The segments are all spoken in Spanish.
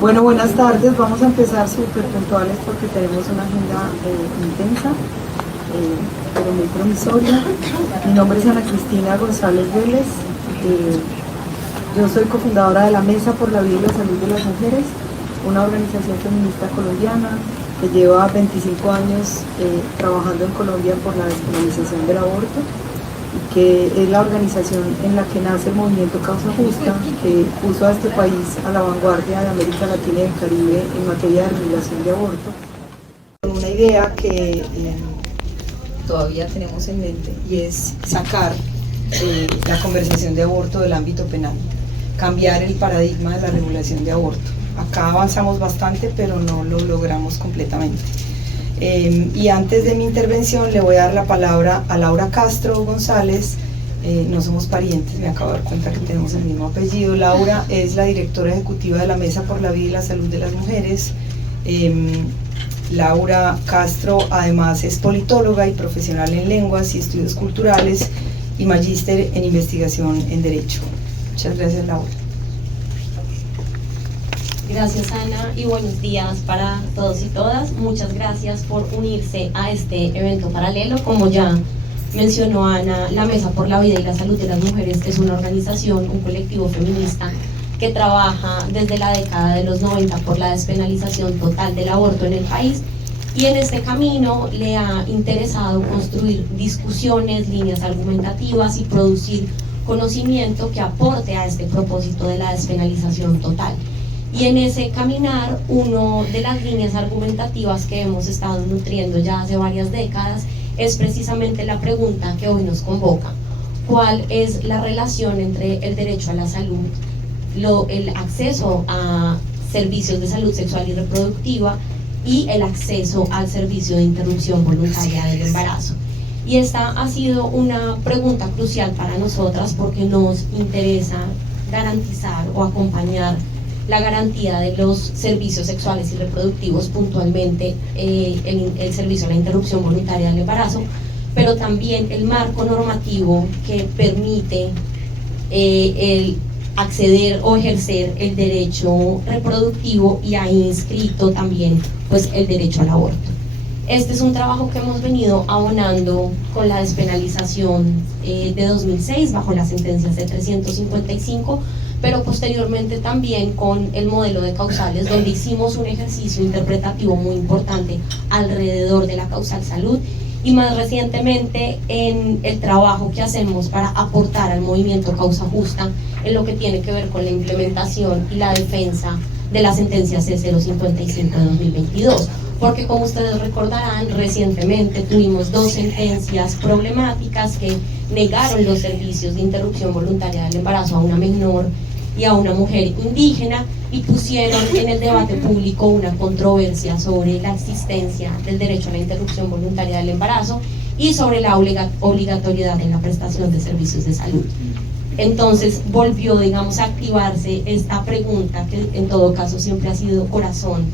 Bueno, buenas tardes. Vamos a empezar súper puntuales porque tenemos una agenda intensa, pero muy promisoria. Mi nombre es Ana Cristina González Vélez. Yo soy cofundadora de la Mesa por la Vida y la Salud de las Mujeres, una organización feminista colombiana que lleva 25 años trabajando en Colombia por la despenalización del aborto, y que es la organización en la que nace el movimiento Causa Justa, que puso a este país a la vanguardia de América Latina y el Caribe en materia de regulación de aborto, con una idea que todavía tenemos en mente, y es sacar la conversación de aborto del ámbito penal, cambiar el paradigma de la regulación de aborto. Acá avanzamos bastante, pero no lo logramos completamente. Y antes de mi intervención le voy a dar la palabra a Laura Castro González. No somos parientes, me acabo de dar cuenta que tenemos el mismo apellido. Laura es la directora ejecutiva de la Mesa por la Vida y la Salud de las Mujeres. Laura Castro además es politóloga y profesional en lenguas y estudios culturales y magíster en investigación en Derecho. Muchas gracias, Laura. Gracias, Ana, y buenos días para todos y todas. Muchas gracias por unirse a este evento paralelo. Como ya mencionó Ana, la Mesa por la Vida y la Salud de las Mujeres es una organización, un colectivo feminista que trabaja desde la década de los 90 por la despenalización total del aborto en el país, y en este camino le ha interesado construir discusiones, líneas argumentativas y producir conocimiento que aporte a este propósito de la despenalización total. Y en ese caminar, una de las líneas argumentativas que hemos estado nutriendo ya hace varias décadas es precisamente la pregunta que hoy nos convoca: ¿cuál es la relación entre el derecho a la salud, el acceso a servicios de salud sexual y reproductiva y el acceso al servicio de interrupción voluntaria del embarazo? Y esta ha sido una pregunta crucial para nosotras porque nos interesa garantizar o acompañar la garantía de los servicios sexuales y reproductivos, puntualmente el servicio a la interrupción voluntaria del embarazo, pero también el marco normativo que permite el acceder o ejercer el derecho reproductivo, y ahí inscrito también pues el derecho al aborto. Este es un trabajo que hemos venido abonando con la despenalización de 2006 bajo las sentencias de 355, pero posteriormente también con el modelo de causales, donde hicimos un ejercicio interpretativo muy importante alrededor de la causal salud, y más recientemente en el trabajo que hacemos para aportar al movimiento Causa Justa en lo que tiene que ver con la implementación y la defensa de la sentencia C055 de 2022. Porque como ustedes recordarán, recientemente tuvimos dos sentencias problemáticas que negaron los servicios de interrupción voluntaria del embarazo a una menor y a una mujer indígena, y pusieron en el debate público una controversia sobre la existencia del derecho a la interrupción voluntaria del embarazo y sobre la obligatoriedad en la prestación de servicios de salud. Entonces volvió, digamos, a activarse esta pregunta que en todo caso siempre ha sido corazón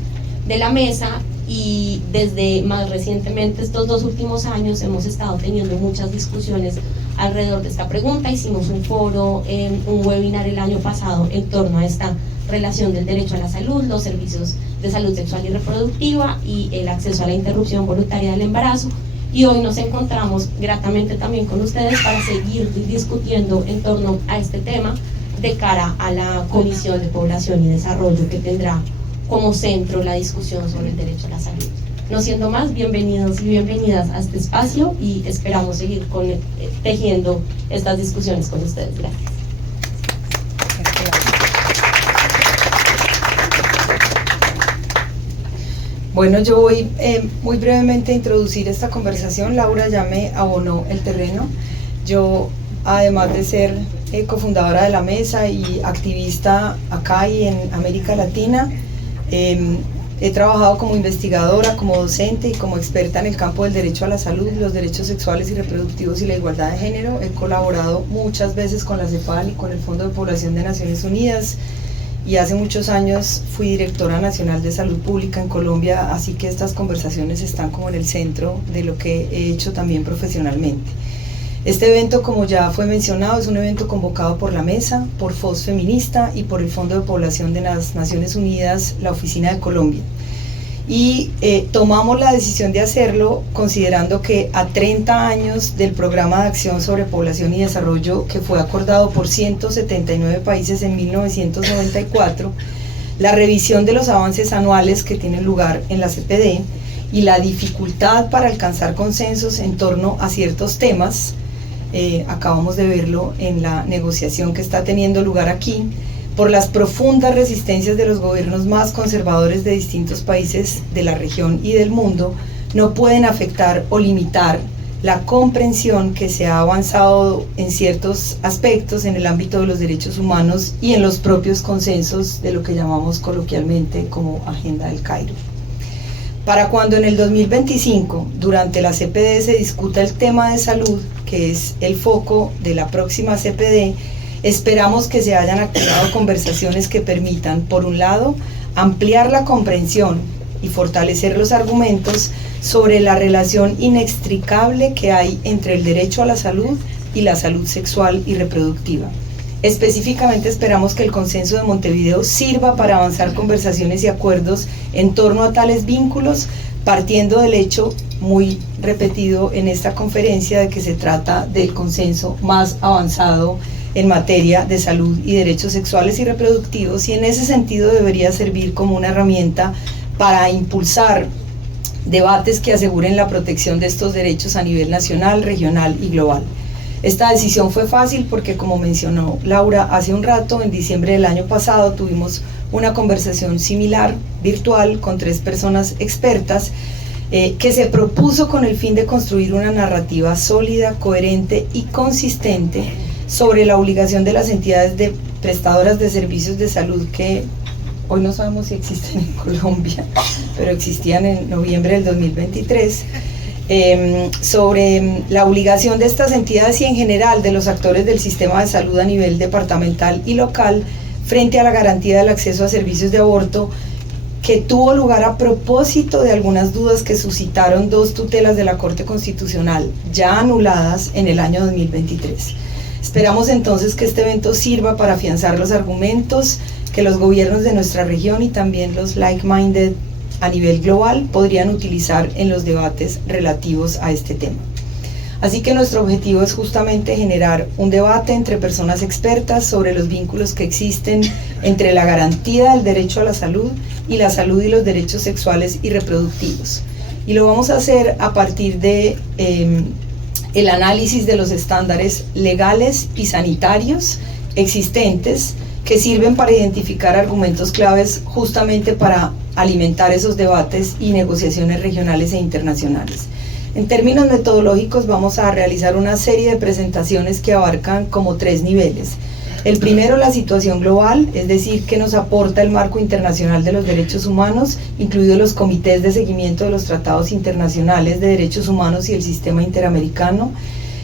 de la mesa, y desde más recientemente estos 2 últimos años hemos estado teniendo muchas discusiones alrededor de esta pregunta. Hicimos un foro, un webinar el año pasado en torno a esta relación del derecho a la salud, los servicios de salud sexual y reproductiva y el acceso a la interrupción voluntaria del embarazo, y hoy nos encontramos gratamente también con ustedes para seguir discutiendo en torno a este tema de cara a la Comisión de Población y Desarrollo, que tendrá como centro la discusión sobre el derecho a la salud. No siendo más, bienvenidos y bienvenidas a este espacio, y esperamos seguir tejiendo estas discusiones con ustedes. Gracias. Bueno, yo voy muy brevemente a introducir esta conversación. Laura ya me abonó el terreno. Yo, además de ser cofundadora de la Mesa y activista acá y en América Latina, he trabajado como investigadora, como docente y como experta en el campo del derecho a la salud, los derechos sexuales y reproductivos y la igualdad de género. He colaborado muchas veces con la CEPAL y con el Fondo de Población de Naciones Unidas, y hace muchos años fui directora nacional de salud pública en Colombia, así que estas conversaciones están como en el centro de lo que he hecho también profesionalmente. Este evento, como ya fue mencionado, es un evento convocado por la Mesa, por FOS Feminista y por el Fondo de Población de las Naciones Unidas, la Oficina de Colombia. Y tomamos la decisión de hacerlo considerando que a 30 años del Programa de Acción sobre Población y Desarrollo, que fue acordado por 179 países en 1994, la revisión de los avances anuales que tienen lugar en la CPD y la dificultad para alcanzar consensos en torno a ciertos temas, acabamos de verlo en la negociación que está teniendo lugar aquí, por las profundas resistencias de los gobiernos más conservadores de distintos países de la región y del mundo, no pueden afectar o limitar la comprensión que se ha avanzado en ciertos aspectos en el ámbito de los derechos humanos y en los propios consensos de lo que llamamos coloquialmente como Agenda del Cairo. Para cuando en el 2025, durante la CPD, se discuta el tema de salud, que es el foco de la próxima CPD, esperamos que se hayan activado conversaciones que permitan, por un lado, ampliar la comprensión y fortalecer los argumentos sobre la relación inextricable que hay entre el derecho a la salud y la salud sexual y reproductiva. Específicamente esperamos que el Consenso de Montevideo sirva para avanzar conversaciones y acuerdos en torno a tales vínculos, partiendo del hecho muy repetido en esta conferencia de que se trata del consenso más avanzado en materia de salud y derechos sexuales y reproductivos, y en ese sentido debería servir como una herramienta para impulsar debates que aseguren la protección de estos derechos a nivel nacional, regional y global. Esta decisión fue fácil porque, como mencionó Laura hace un rato, en diciembre del año pasado tuvimos una conversación similar, virtual, con 3 personas expertas, que se propuso con el fin de construir una narrativa sólida, coherente y consistente sobre la obligación de las entidades prestadoras de servicios de salud que hoy no sabemos si existen en Colombia, pero existían en noviembre del 2023, sobre la obligación de estas entidades y en general de los actores del sistema de salud a nivel departamental y local frente a la garantía del acceso a servicios de aborto, que tuvo lugar a propósito de algunas dudas que suscitaron 2 tutelas de la Corte Constitucional ya anuladas en el año 2023. Esperamos entonces que este evento sirva para afianzar los argumentos que los gobiernos de nuestra región y también los like-minded a nivel global podrían utilizar en los debates relativos a este tema. Así que nuestro objetivo es justamente generar un debate entre personas expertas sobre los vínculos que existen entre la garantía del derecho a la salud y los derechos sexuales y reproductivos. Y lo vamos a hacer a partir de el análisis de los estándares legales y sanitarios existentes que sirven para identificar argumentos claves justamente para alimentar esos debates y negociaciones regionales e internacionales. En términos metodológicos vamos a realizar una serie de presentaciones que abarcan como 3 niveles. El primero, la situación global, es decir, qué nos aporta el marco internacional de los derechos humanos, incluidos los comités de seguimiento de los tratados internacionales de derechos humanos y el sistema interamericano.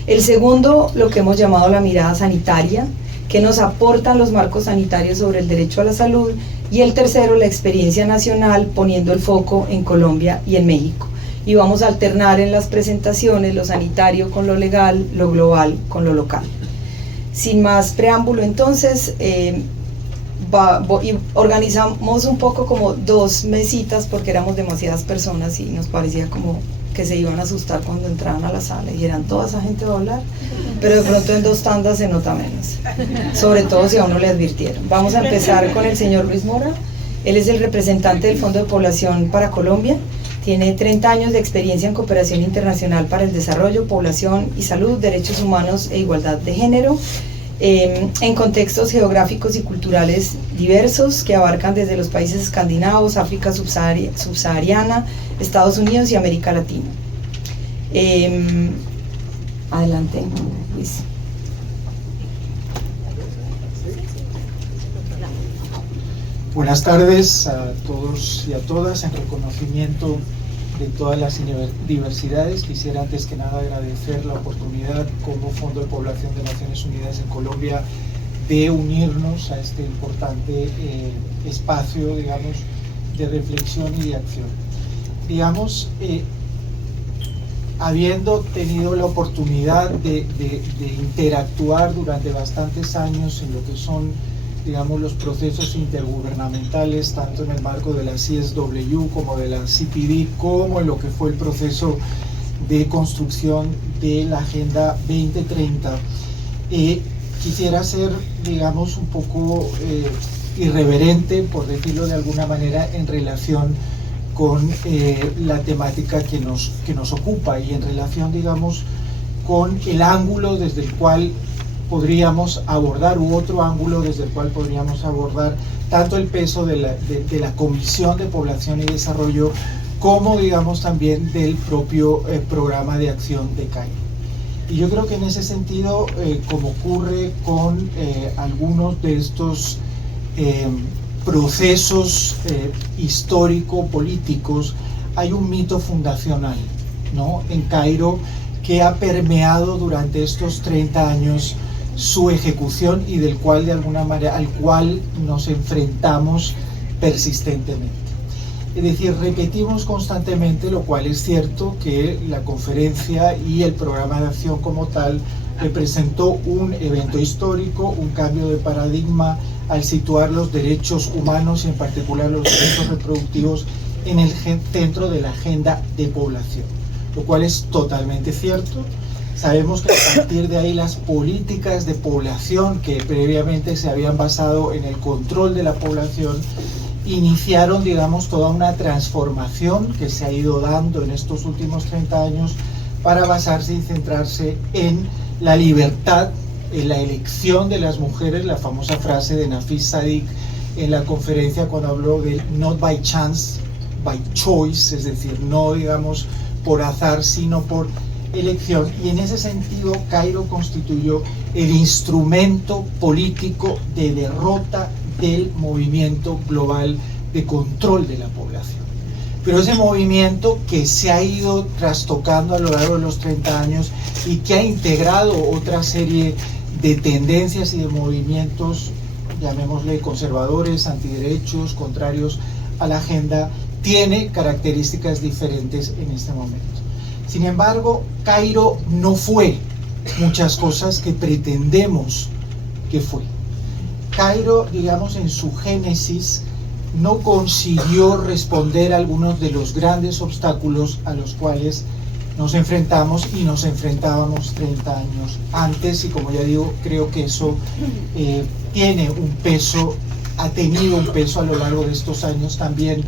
El segundo, lo que hemos llamado la mirada sanitaria, qué nos aportan los marcos sanitarios sobre el derecho a la salud. Y el tercero, la experiencia nacional, poniendo el foco en Colombia y en México. Y vamos a alternar en las presentaciones lo sanitario con lo legal, lo global con lo local. Sin más preámbulo, entonces, organizamos un poco como 2 mesitas porque éramos demasiadas personas y nos parecía como que se iban a asustar cuando entraban a la sala y dijeran, toda esa gente va a hablar, pero de pronto en 2 tandas se nota menos, sobre todo si a uno le advirtieron. Vamos a empezar con el señor Luis Mora. Él es el representante del Fondo de Población para Colombia. Tiene 30 años de experiencia en cooperación internacional para el desarrollo, población y salud, derechos humanos e igualdad de género, en contextos geográficos y culturales diversos que abarcan desde los países escandinavos, África subsahariana, Estados Unidos y América Latina. Adelante, Luis. Buenas tardes a todos y a todas. En reconocimiento de todas las diversidades, quisiera antes que nada agradecer la oportunidad como Fondo de Población de Naciones Unidas en Colombia de unirnos a este importante espacio, digamos, de reflexión y de acción. Digamos, habiendo tenido la oportunidad de interactuar durante bastantes años en lo que son, digamos, los procesos intergubernamentales, tanto en el marco de la CSW como de la CPD, como en lo que fue el proceso de construcción de la Agenda 2030, quisiera ser, digamos, un poco irreverente, por decirlo de alguna manera, en relación con la temática que nos ocupa y en relación, digamos, con el ángulo desde el cual podríamos abordar, u otro ángulo desde el cual podríamos abordar tanto el peso de la Comisión de Población y Desarrollo como, digamos, también del propio programa de acción de Cairo. Y yo creo que en ese sentido, como ocurre con algunos de estos procesos histórico-políticos, hay un mito fundacional, ¿no?, en Cairo, que ha permeado durante estos 30 años su ejecución y del cual, de alguna manera, al cual nos enfrentamos persistentemente. Es decir, repetimos constantemente, lo cual es cierto, que la conferencia y el programa de acción como tal representó un evento histórico, un cambio de paradigma al situar los derechos humanos y en particular los derechos reproductivos en el centro de la agenda de población, lo cual es totalmente cierto. Sabemos que a partir de ahí las políticas de población que previamente se habían basado en el control de la población iniciaron, digamos, toda una transformación que se ha ido dando en estos últimos 30 años para basarse y centrarse en la libertad, en la elección de las mujeres, la famosa frase de Nafis Sadik en la conferencia cuando habló de not by chance, by choice, es decir, no, digamos, por azar, sino por elección. Y en ese sentido, Cairo constituyó el instrumento político de derrota del movimiento global de control de la población. Pero ese movimiento que se ha ido trastocando a lo largo de los 30 años y que ha integrado otra serie de tendencias y de movimientos, llamémosle conservadores, antiderechos, contrarios a la agenda, tiene características diferentes en este momento. Sin embargo, Cairo no fue muchas cosas que pretendemos que fue. Cairo, digamos, en su génesis, no consiguió responder a algunos de los grandes obstáculos a los cuales nos enfrentamos y nos enfrentábamos 30 años antes, y como ya digo, creo que eso tiene un peso, ha tenido un peso a lo largo de estos años también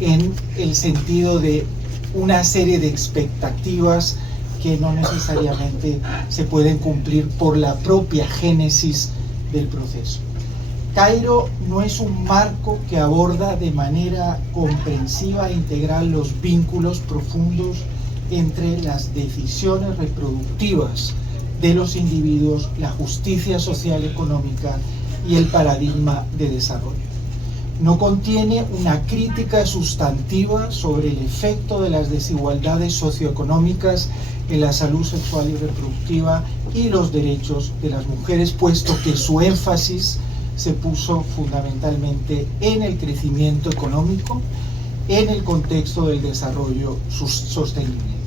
en el sentido de una serie de expectativas que no necesariamente se pueden cumplir por la propia génesis del proceso. Cairo no es un marco que aborda de manera comprensiva e integral los vínculos profundos entre las decisiones reproductivas de los individuos, la justicia social económica y el paradigma de desarrollo. No contiene una crítica sustantiva sobre el efecto de las desigualdades socioeconómicas en la salud sexual y reproductiva y los derechos de las mujeres, puesto que su énfasis se puso fundamentalmente en el crecimiento económico, en el contexto del desarrollo sostenible.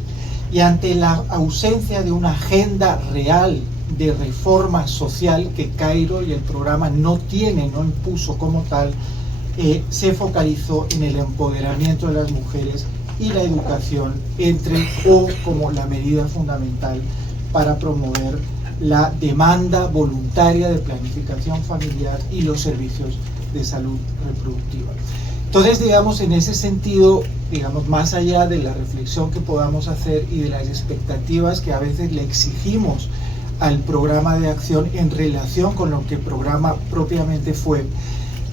Y ante la ausencia de una agenda real de reforma social que Cairo y el programa no impuso como tal, se focalizó en el empoderamiento de las mujeres y la educación como la medida fundamental para promover la demanda voluntaria de planificación familiar y los servicios de salud reproductiva. Entonces, digamos, en ese sentido, digamos, más allá de la reflexión que podamos hacer y de las expectativas que a veces le exigimos al programa de acción en relación con lo que el programa propiamente fue,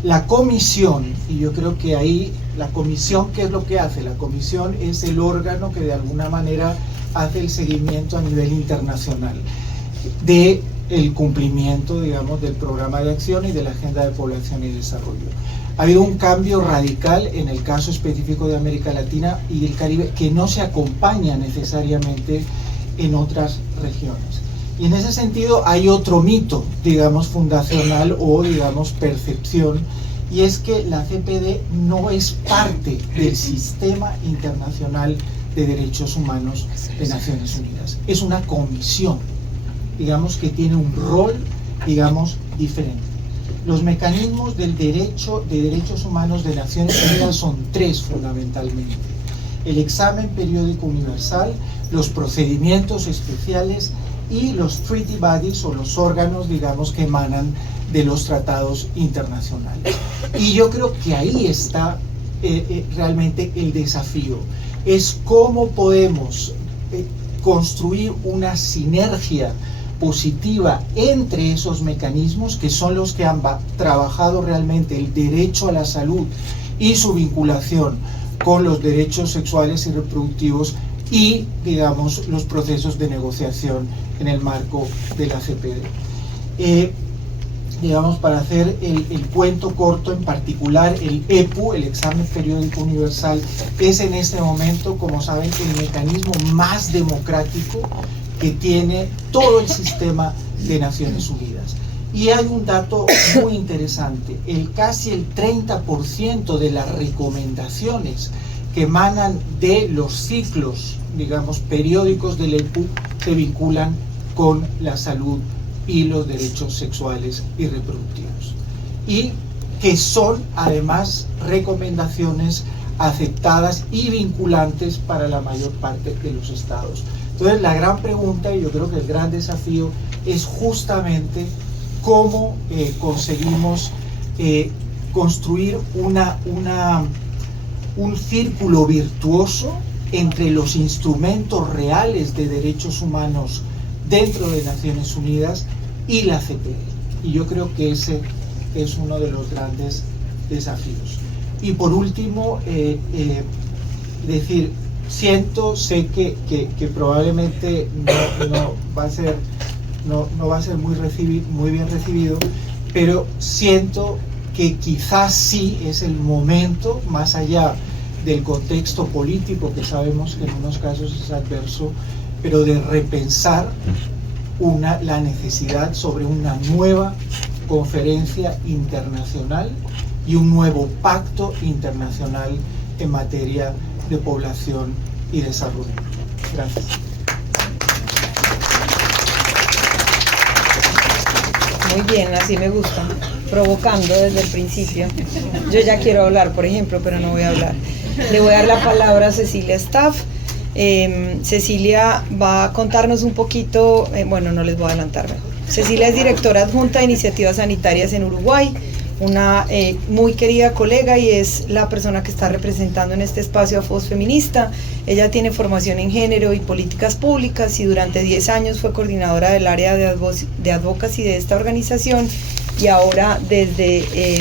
la comisión, y yo creo que ahí la comisión, ¿qué es lo que hace? La comisión es el órgano que de alguna manera hace el seguimiento a nivel internacional de el cumplimiento, digamos, del programa de acción y de la agenda de población y desarrollo. Ha habido un cambio radical en el caso específico de América Latina y del Caribe que no se acompaña necesariamente en otras regiones. Y en ese sentido hay otro mito, digamos, fundacional o, digamos, percepción, y es que la CPD no es parte del sistema internacional de Derechos Humanos de Naciones Unidas. Es una comisión, digamos, que tiene un rol, digamos, diferente. Los mecanismos de derechos humanos de Naciones Unidas son tres fundamentalmente: el examen periódico universal, los procedimientos especiales y los treaty bodies, o los órganos, digamos, que emanan de los tratados internacionales. Y yo creo que ahí está realmente el desafío, es cómo podemos construir una sinergia positiva entre esos mecanismos, que son los que han trabajado realmente el derecho a la salud y su vinculación con los derechos sexuales y reproductivos, y, digamos, los procesos de negociación en el marco de la CPD. Digamos, para hacer el cuento corto, en particular el EPU, el Examen Periódico Universal, es en este momento, como saben, el mecanismo más democrático que tiene todo el sistema de Naciones Unidas. Y hay un dato muy interesante: casi el 30% de las recomendaciones que emanan de los ciclos, digamos, periódicos del EPU se vinculan con la salud y los derechos sexuales y reproductivos, y que son además recomendaciones aceptadas y vinculantes para la mayor parte de los estados. Entonces, la gran pregunta, y yo creo que el gran desafío, es justamente cómo conseguimos construir un círculo virtuoso entre los instrumentos reales de derechos humanos dentro de Naciones Unidas y la CPD. Y yo creo que ese es uno de los grandes desafíos. Y por último, decir, sé que probablemente no va a ser muy bien recibido, pero siento que quizás sí es el momento, más allá del contexto político, que sabemos que en unos casos es adverso, pero de repensar la necesidad sobre una nueva conferencia internacional y un nuevo pacto internacional en materia de población y desarrollo. Gracias. Muy bien, así me gusta, provocando desde el principio. Yo ya quiero hablar, por ejemplo, pero no voy a hablar. Le voy a dar la palabra a Cecilia Staff. Cecilia va a contarnos un poquito, bueno, no les voy a adelantar mejor. Cecilia es directora adjunta de Iniciativas Sanitarias en Uruguay, una muy querida colega, y es la persona que está representando en este espacio a FOS Feminista. Ella tiene formación en género y políticas públicas, y durante 10 años fue coordinadora del área de advocacy de esta organización, y ahora desde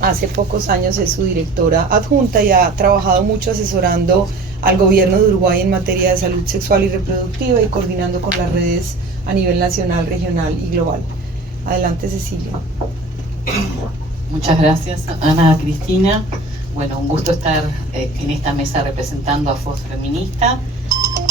hace pocos años es su directora adjunta, y ha trabajado mucho asesorando al gobierno de Uruguay en materia de salud sexual y reproductiva, y coordinando con las redes a nivel nacional, regional y global. Adelante, Cecilia. Muchas gracias, Ana Cristina. Bueno, un gusto estar en esta mesa representando a FOS Feminista.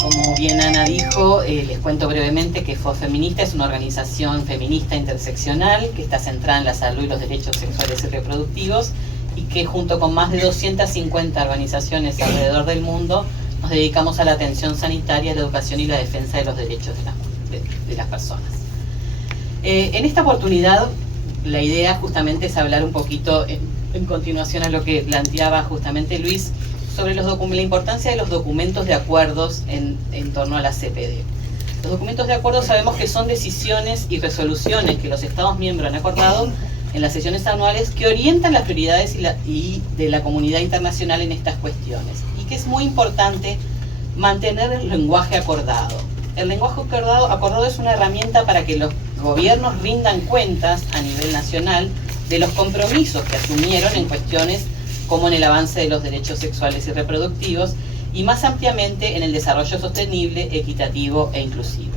Como bien Ana dijo, les cuento brevemente que FOS Feminista es una organización feminista interseccional que está centrada en la salud y los derechos sexuales y reproductivos, y que junto con más de 250 organizaciones alrededor del mundo nos dedicamos a la atención sanitaria, la educación y la defensa de los derechos de las personas. En esta oportunidad, la idea justamente es hablar un poquito, en continuación a lo que planteaba justamente Luis, sobre la importancia de los documentos de acuerdos en torno a la CPD. Los documentos de acuerdo sabemos que son decisiones y resoluciones que los Estados miembros han acordado en las sesiones anuales, que orientan las prioridades de la comunidad internacional en estas cuestiones, y que es muy importante mantener el lenguaje acordado. El lenguaje acordado es una herramienta para que los gobiernos rindan cuentas a nivel nacional de los compromisos que asumieron en cuestiones como en el avance de los derechos sexuales y reproductivos, y más ampliamente en el desarrollo sostenible, equitativo e inclusivo.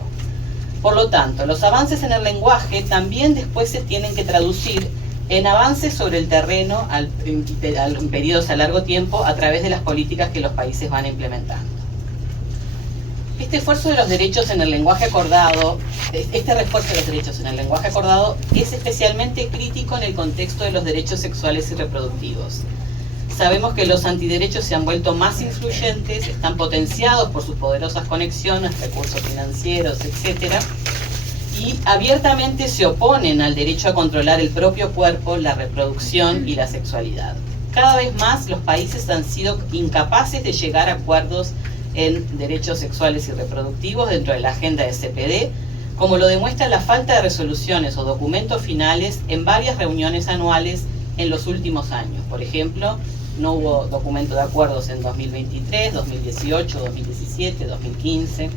Por lo tanto, los avances en el lenguaje también después se tienen que traducir en avances sobre el terreno en periodos a largo tiempo a través de las políticas que los países van implementando. Este refuerzo de los derechos en el lenguaje acordado es especialmente crítico en el contexto de los derechos sexuales y reproductivos. sabemos que los antiderechos se han vuelto más influyentes, están potenciados por sus poderosas conexiones, recursos financieros, etc. Y abiertamente se oponen al derecho a controlar el propio cuerpo, la reproducción y la sexualidad. Cada vez más los países han sido incapaces de llegar a acuerdos en derechos sexuales y reproductivos dentro de la agenda de CPD, como lo demuestra la falta de resoluciones o documentos finales en varias reuniones anuales en los últimos años. Por ejemplo, no hubo documento de acuerdos en 2023, 2018, 2017, 2015.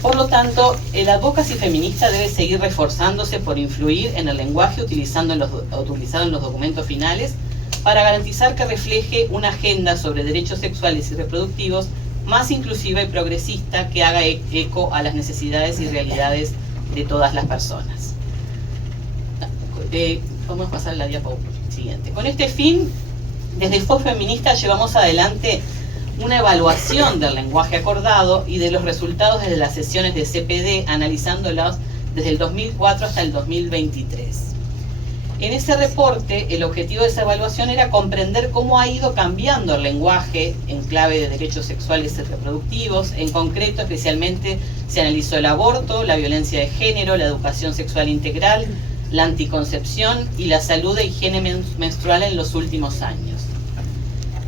Por lo tanto, el advocacy feminista debe seguir reforzándose por influir en el lenguaje utilizado en los documentos finales para garantizar que refleje una agenda sobre derechos sexuales y reproductivos más inclusiva y progresista que haga eco a las necesidades y realidades de todas las personas. Vamos a pasar a la diapositiva siguiente. Con este fin, desde FOS Feminista llevamos adelante una evaluación del lenguaje acordado y de los resultados desde las sesiones de CPD, analizándolos desde el 2004 hasta el 2023. En ese reporte, el objetivo de esa evaluación era comprender cómo ha ido cambiando el lenguaje en clave de derechos sexuales y reproductivos. En concreto, especialmente, se analizó el aborto, la violencia de género, la educación sexual integral, la anticoncepción y la salud e higiene menstrual en los últimos años.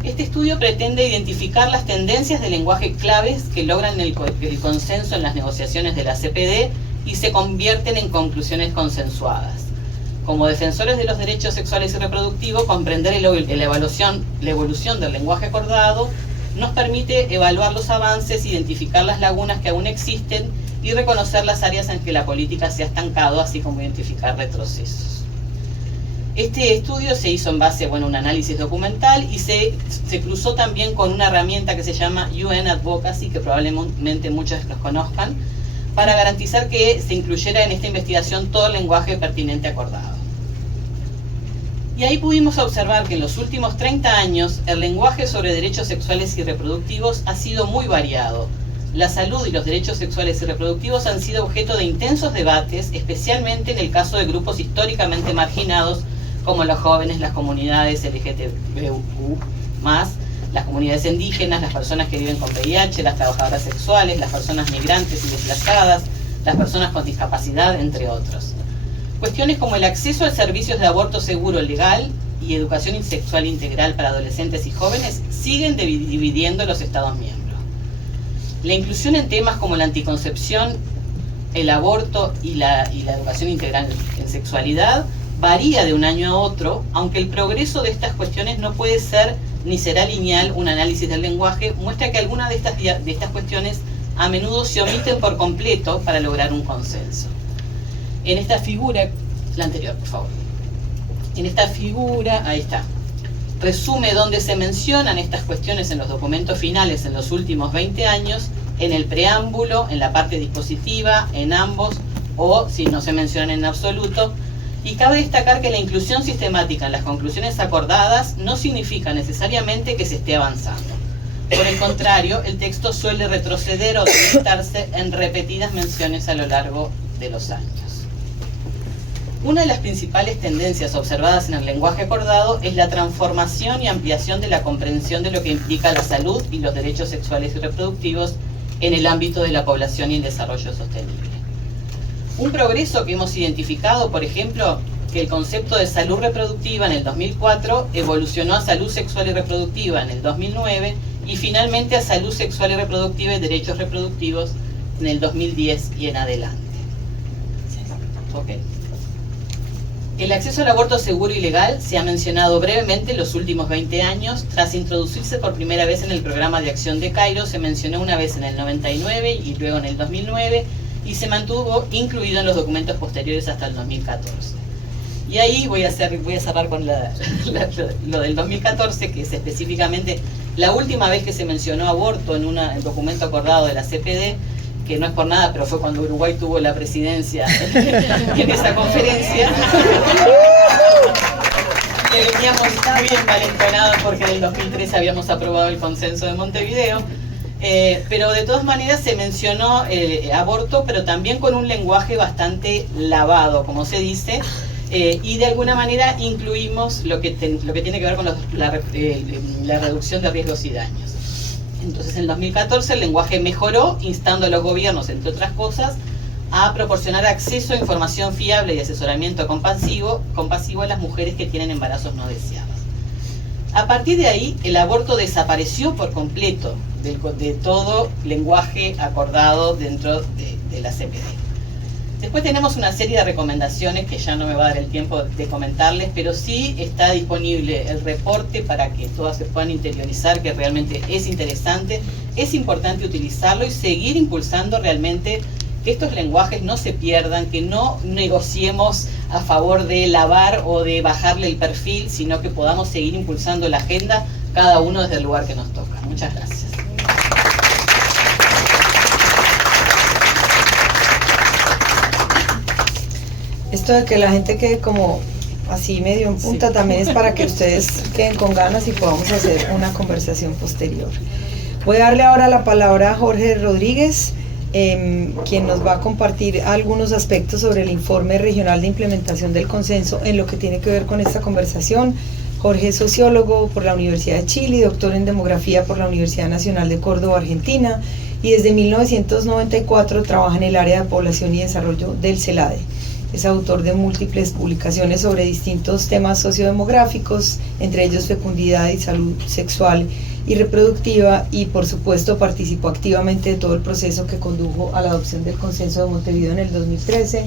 Este estudio pretende identificar las tendencias de lenguaje claves que logran el consenso en las negociaciones de la CPD y se convierten en conclusiones consensuadas. Como defensores de los derechos sexuales y reproductivos, comprender la evolución del lenguaje acordado nos permite evaluar los avances, identificar las lagunas que aún existen y reconocer las áreas en que la política se ha estancado, así como identificar retrocesos. Este estudio se hizo en base a un análisis documental y se cruzó también con una herramienta que se llama UN Advocacy, que probablemente muchos los conozcan, para garantizar que se incluyera en esta investigación todo el lenguaje pertinente acordado. Y ahí pudimos observar que en los últimos 30 años el lenguaje sobre derechos sexuales y reproductivos ha sido muy variado. La salud y los derechos sexuales y reproductivos han sido objeto de intensos debates, especialmente en el caso de grupos históricamente marginados como los jóvenes, las comunidades LGTBQ+, las comunidades indígenas, las personas que viven con VIH, las trabajadoras sexuales, las personas migrantes y desplazadas, las personas con discapacidad, entre otros. Cuestiones como el acceso a servicios de aborto seguro legal y educación sexual integral para adolescentes y jóvenes siguen dividiendo los Estados miembros. La inclusión en temas como la anticoncepción, el aborto y la educación integral en sexualidad varía de un año a otro, aunque el progreso de estas cuestiones no puede ser ni será lineal. Un análisis del lenguaje muestra que algunas de estas cuestiones a menudo se omiten por completo para lograr un consenso. En esta figura, la anterior, por favor. En esta figura, ahí está, resume dónde se mencionan estas cuestiones en los documentos finales en los últimos 20 años, en el preámbulo, en la parte dispositiva, en ambos, o si no se mencionan en absoluto. Y cabe destacar que la inclusión sistemática en las conclusiones acordadas no significa necesariamente que se esté avanzando. Por el contrario, el texto suele retroceder o debilitarse en repetidas menciones a lo largo de los años. Una de las principales tendencias observadas en el lenguaje acordado es la transformación y ampliación de la comprensión de lo que implica la salud y los derechos sexuales y reproductivos en el ámbito de la población y el desarrollo sostenible. Un progreso que hemos identificado, por ejemplo, que el concepto de salud reproductiva en el 2004 evolucionó a salud sexual y reproductiva en el 2009 y finalmente a salud sexual y reproductiva y derechos reproductivos en el 2010 y en adelante. Okay. El acceso al aborto seguro y legal se ha mencionado brevemente en los últimos 20 años. Tras introducirse por primera vez en el programa de acción de Cairo, se mencionó una vez en el 99 y luego en el 2009 y se mantuvo incluido en los documentos posteriores hasta el 2014. Y ahí voy a cerrar con lo del 2014, que es específicamente la última vez que se mencionó aborto en un documento acordado de la CPD, que no es por nada, pero fue cuando Uruguay tuvo la presidencia en esa conferencia. Que veníamos bien valentonados porque en el 2013 habíamos aprobado el consenso de Montevideo. Pero de todas maneras se mencionó aborto, pero también con un lenguaje bastante lavado, como se dice, y de alguna manera incluimos lo que tiene que ver con la reducción de riesgos y daños. Entonces, en el 2014 el lenguaje mejoró, instando a los gobiernos, entre otras cosas, a proporcionar acceso a información fiable y asesoramiento compasivo a las mujeres que tienen embarazos no deseados. A partir de ahí, el aborto desapareció por completo de todo lenguaje acordado dentro de la CPD. Después tenemos una serie de recomendaciones que ya no me va a dar el tiempo de comentarles, pero sí está disponible el reporte para que todas se puedan interiorizar, que realmente es interesante. Es importante utilizarlo y seguir impulsando realmente que estos lenguajes no se pierdan, que no negociemos a favor de lavar o de bajarle el perfil, sino que podamos seguir impulsando la agenda, cada uno desde el lugar que nos toca. Muchas gracias. Esto de que la gente quede como así medio en punta, sí, también es para que ustedes queden con ganas y podamos hacer una conversación posterior. Voy a darle ahora la palabra a Jorge Rodríguez, quien nos va a compartir algunos aspectos sobre el informe regional de implementación del consenso en lo que tiene que ver con esta conversación. Jorge es sociólogo por la Universidad de Chile y doctor en demografía por la Universidad Nacional de Córdoba, Argentina, y desde 1994 trabaja en el área de población y desarrollo del CELADE. Es autor de múltiples publicaciones sobre distintos temas sociodemográficos, entre ellos fecundidad y salud sexual y reproductiva, y por supuesto participó activamente de todo el proceso que condujo a la adopción del Consenso de Montevideo en el 2013.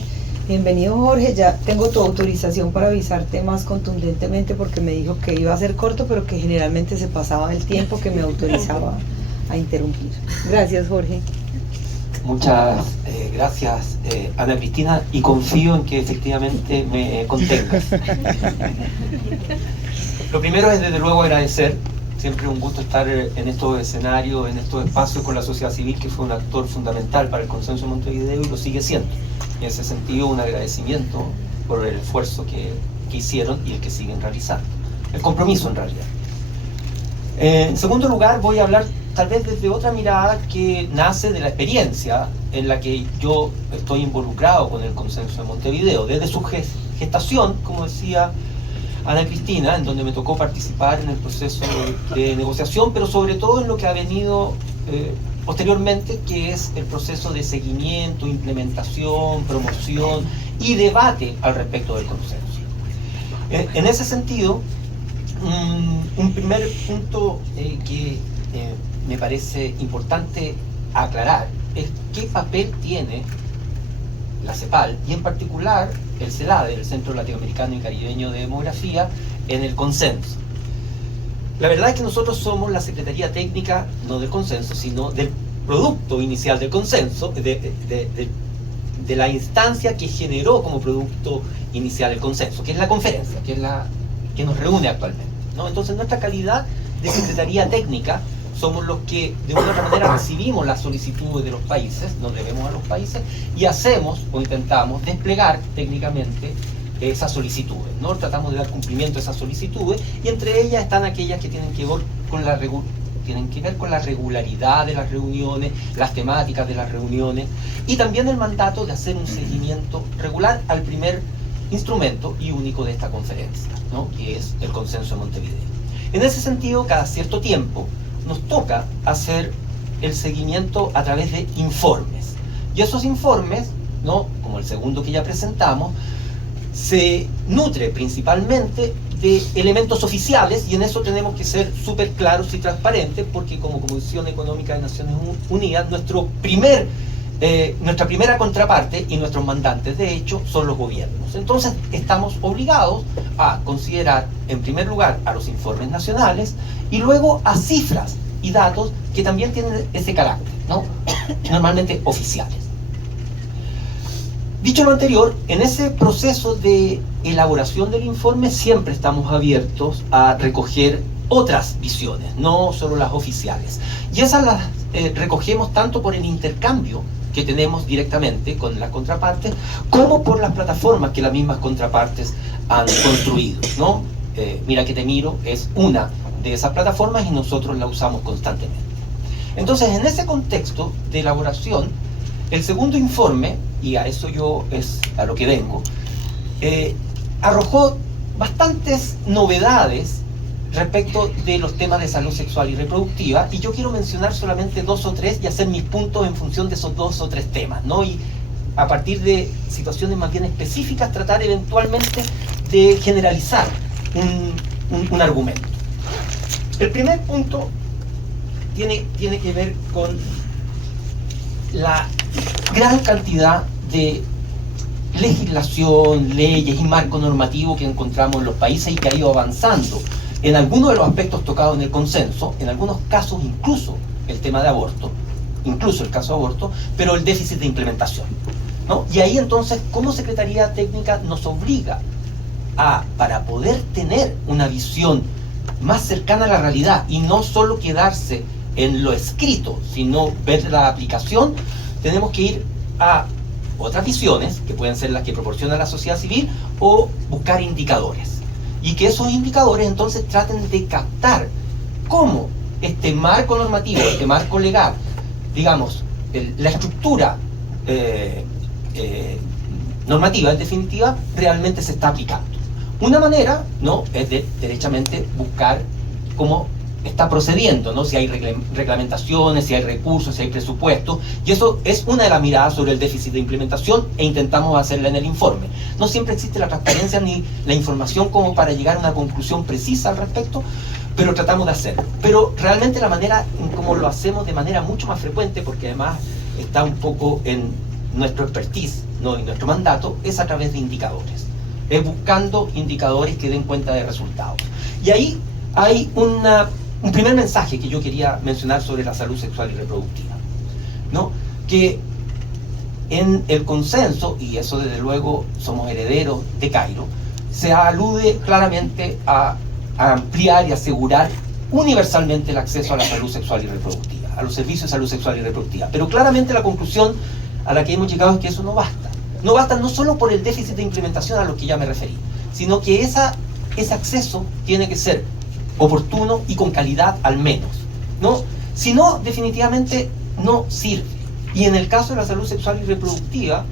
Bienvenido, Jorge. Ya tengo tu autorización para avisarte más contundentemente, porque me dijo que iba a ser corto, pero que generalmente se pasaba el tiempo que me autorizaba a interrumpir. Gracias, Jorge. Muchas gracias, Ana Cristina, y confío en que efectivamente me contengas. Lo primero es, desde luego, agradecer. Siempre un gusto estar en estos escenarios, en estos espacios con la sociedad civil, que fue un actor fundamental para el Consenso de Montevideo y lo sigue siendo. En ese sentido, un agradecimiento por el esfuerzo que hicieron y el que siguen realizando. El compromiso, en realidad. En segundo lugar, voy a hablar tal vez desde otra mirada que nace de la experiencia en la que yo estoy involucrado con el Consenso de Montevideo, desde su gestación, como decía Ana Cristina, en donde me tocó participar en el proceso de negociación, pero sobre todo en lo que ha venido posteriormente, que es el proceso de seguimiento, implementación, promoción y debate al respecto del consenso. En ese sentido, un primer punto que me parece importante aclarar es qué papel tiene la CEPAL y en particular el CELADE, el Centro Latinoamericano y Caribeño de Demografía, en el consenso. La verdad es que nosotros somos la Secretaría Técnica, no del consenso, sino del producto inicial del consenso, de la instancia que generó como producto inicial el consenso, que es la conferencia, que es la que nos reúne actualmente, ¿no? Entonces, nuestra calidad de Secretaría Técnica somos los que de una u otra manera recibimos las solicitudes de los países, nos debemos a los países, y hacemos o intentamos desplegar técnicamente esas solicitudes, ¿no? Tratamos de dar cumplimiento a esas solicitudes, y entre ellas están aquellas que tienen que ver con la regularidad de las reuniones, las temáticas de las reuniones, y también el mandato de hacer un seguimiento regular al primer instrumento y único de esta conferencia, ¿no? Que es el Consenso de Montevideo. En ese sentido, cada cierto tiempo nos toca hacer el seguimiento a través de informes. Y esos informes, ¿no?, como el segundo que ya presentamos, se nutre principalmente de elementos oficiales, y en eso tenemos que ser súper claros y transparentes, porque como Comisión Económica de Naciones Unidas, nuestra primera contraparte y nuestros mandantes, de hecho, son los gobiernos. Entonces, estamos obligados a considerar, en primer lugar, a los informes nacionales, y luego a cifras y datos que también tienen ese carácter, ¿no?, normalmente oficiales. Dicho lo anterior, en ese proceso de elaboración del informe siempre estamos abiertos a recoger otras visiones, no solo las oficiales. Y esas las recogemos tanto por el intercambio que tenemos directamente con las contrapartes, como por las plataformas que las mismas contrapartes han construido, ¿no? Mira que te miro es una de esas plataformas y nosotros la usamos constantemente. Entonces, en ese contexto de elaboración, el segundo informe, y a eso yo es a lo que vengo, arrojó bastantes novedades respecto de los temas de salud sexual y reproductiva, y yo quiero mencionar solamente 2 o 3 y hacer mis puntos en función de esos 2 o 3 temas, ¿no? Y a partir de situaciones más bien específicas tratar eventualmente de generalizar un argumento. El primer punto tiene que ver con la gran cantidad de legislación, leyes y marco normativo que encontramos en los países y que ha ido avanzando en algunos de los aspectos tocados en el consenso, en algunos casos incluso el tema de aborto, incluso el caso de aborto, pero el déficit de implementación, ¿no? Y ahí entonces, como Secretaría Técnica nos obliga a, para poder tener una visión más cercana a la realidad y no solo quedarse en lo escrito, sino ver la aplicación, tenemos que ir a otras visiones, que pueden ser las que proporciona la sociedad civil, o buscar indicadores. Y que esos indicadores entonces traten de captar cómo este marco normativo, este marco legal, digamos, la estructura normativa, en definitiva, realmente se está aplicando. Una manera, ¿no?, es de derechamente buscar cómo está procediendo, ¿no?, si hay reglamentaciones, si hay recursos, si hay presupuestos, y eso es una de las miradas sobre el déficit de implementación e intentamos hacerla en el informe. No siempre existe la transparencia ni la información como para llegar a una conclusión precisa al respecto, pero tratamos de hacerlo. Pero realmente la manera en cómo lo hacemos de manera mucho más frecuente, porque además está un poco en nuestro expertise, ¿no?, y nuestro mandato, es a través de indicadores. Es buscando indicadores que den cuenta de resultados. Y ahí hay un primer mensaje que yo quería mencionar sobre la salud sexual y reproductiva, ¿no? Que en el consenso, y eso desde luego somos herederos de Cairo, se alude claramente a ampliar y asegurar universalmente el acceso a la salud sexual y reproductiva, a los servicios de salud sexual y reproductiva. Pero claramente la conclusión a la que hemos llegado es que eso no basta. No basta no solo por el déficit de implementación a lo que ya me referí, sino que ese acceso tiene que ser oportuno y con calidad al menos, ¿no? Si no, definitivamente no sirve. Y en el caso de la salud sexual y reproductiva,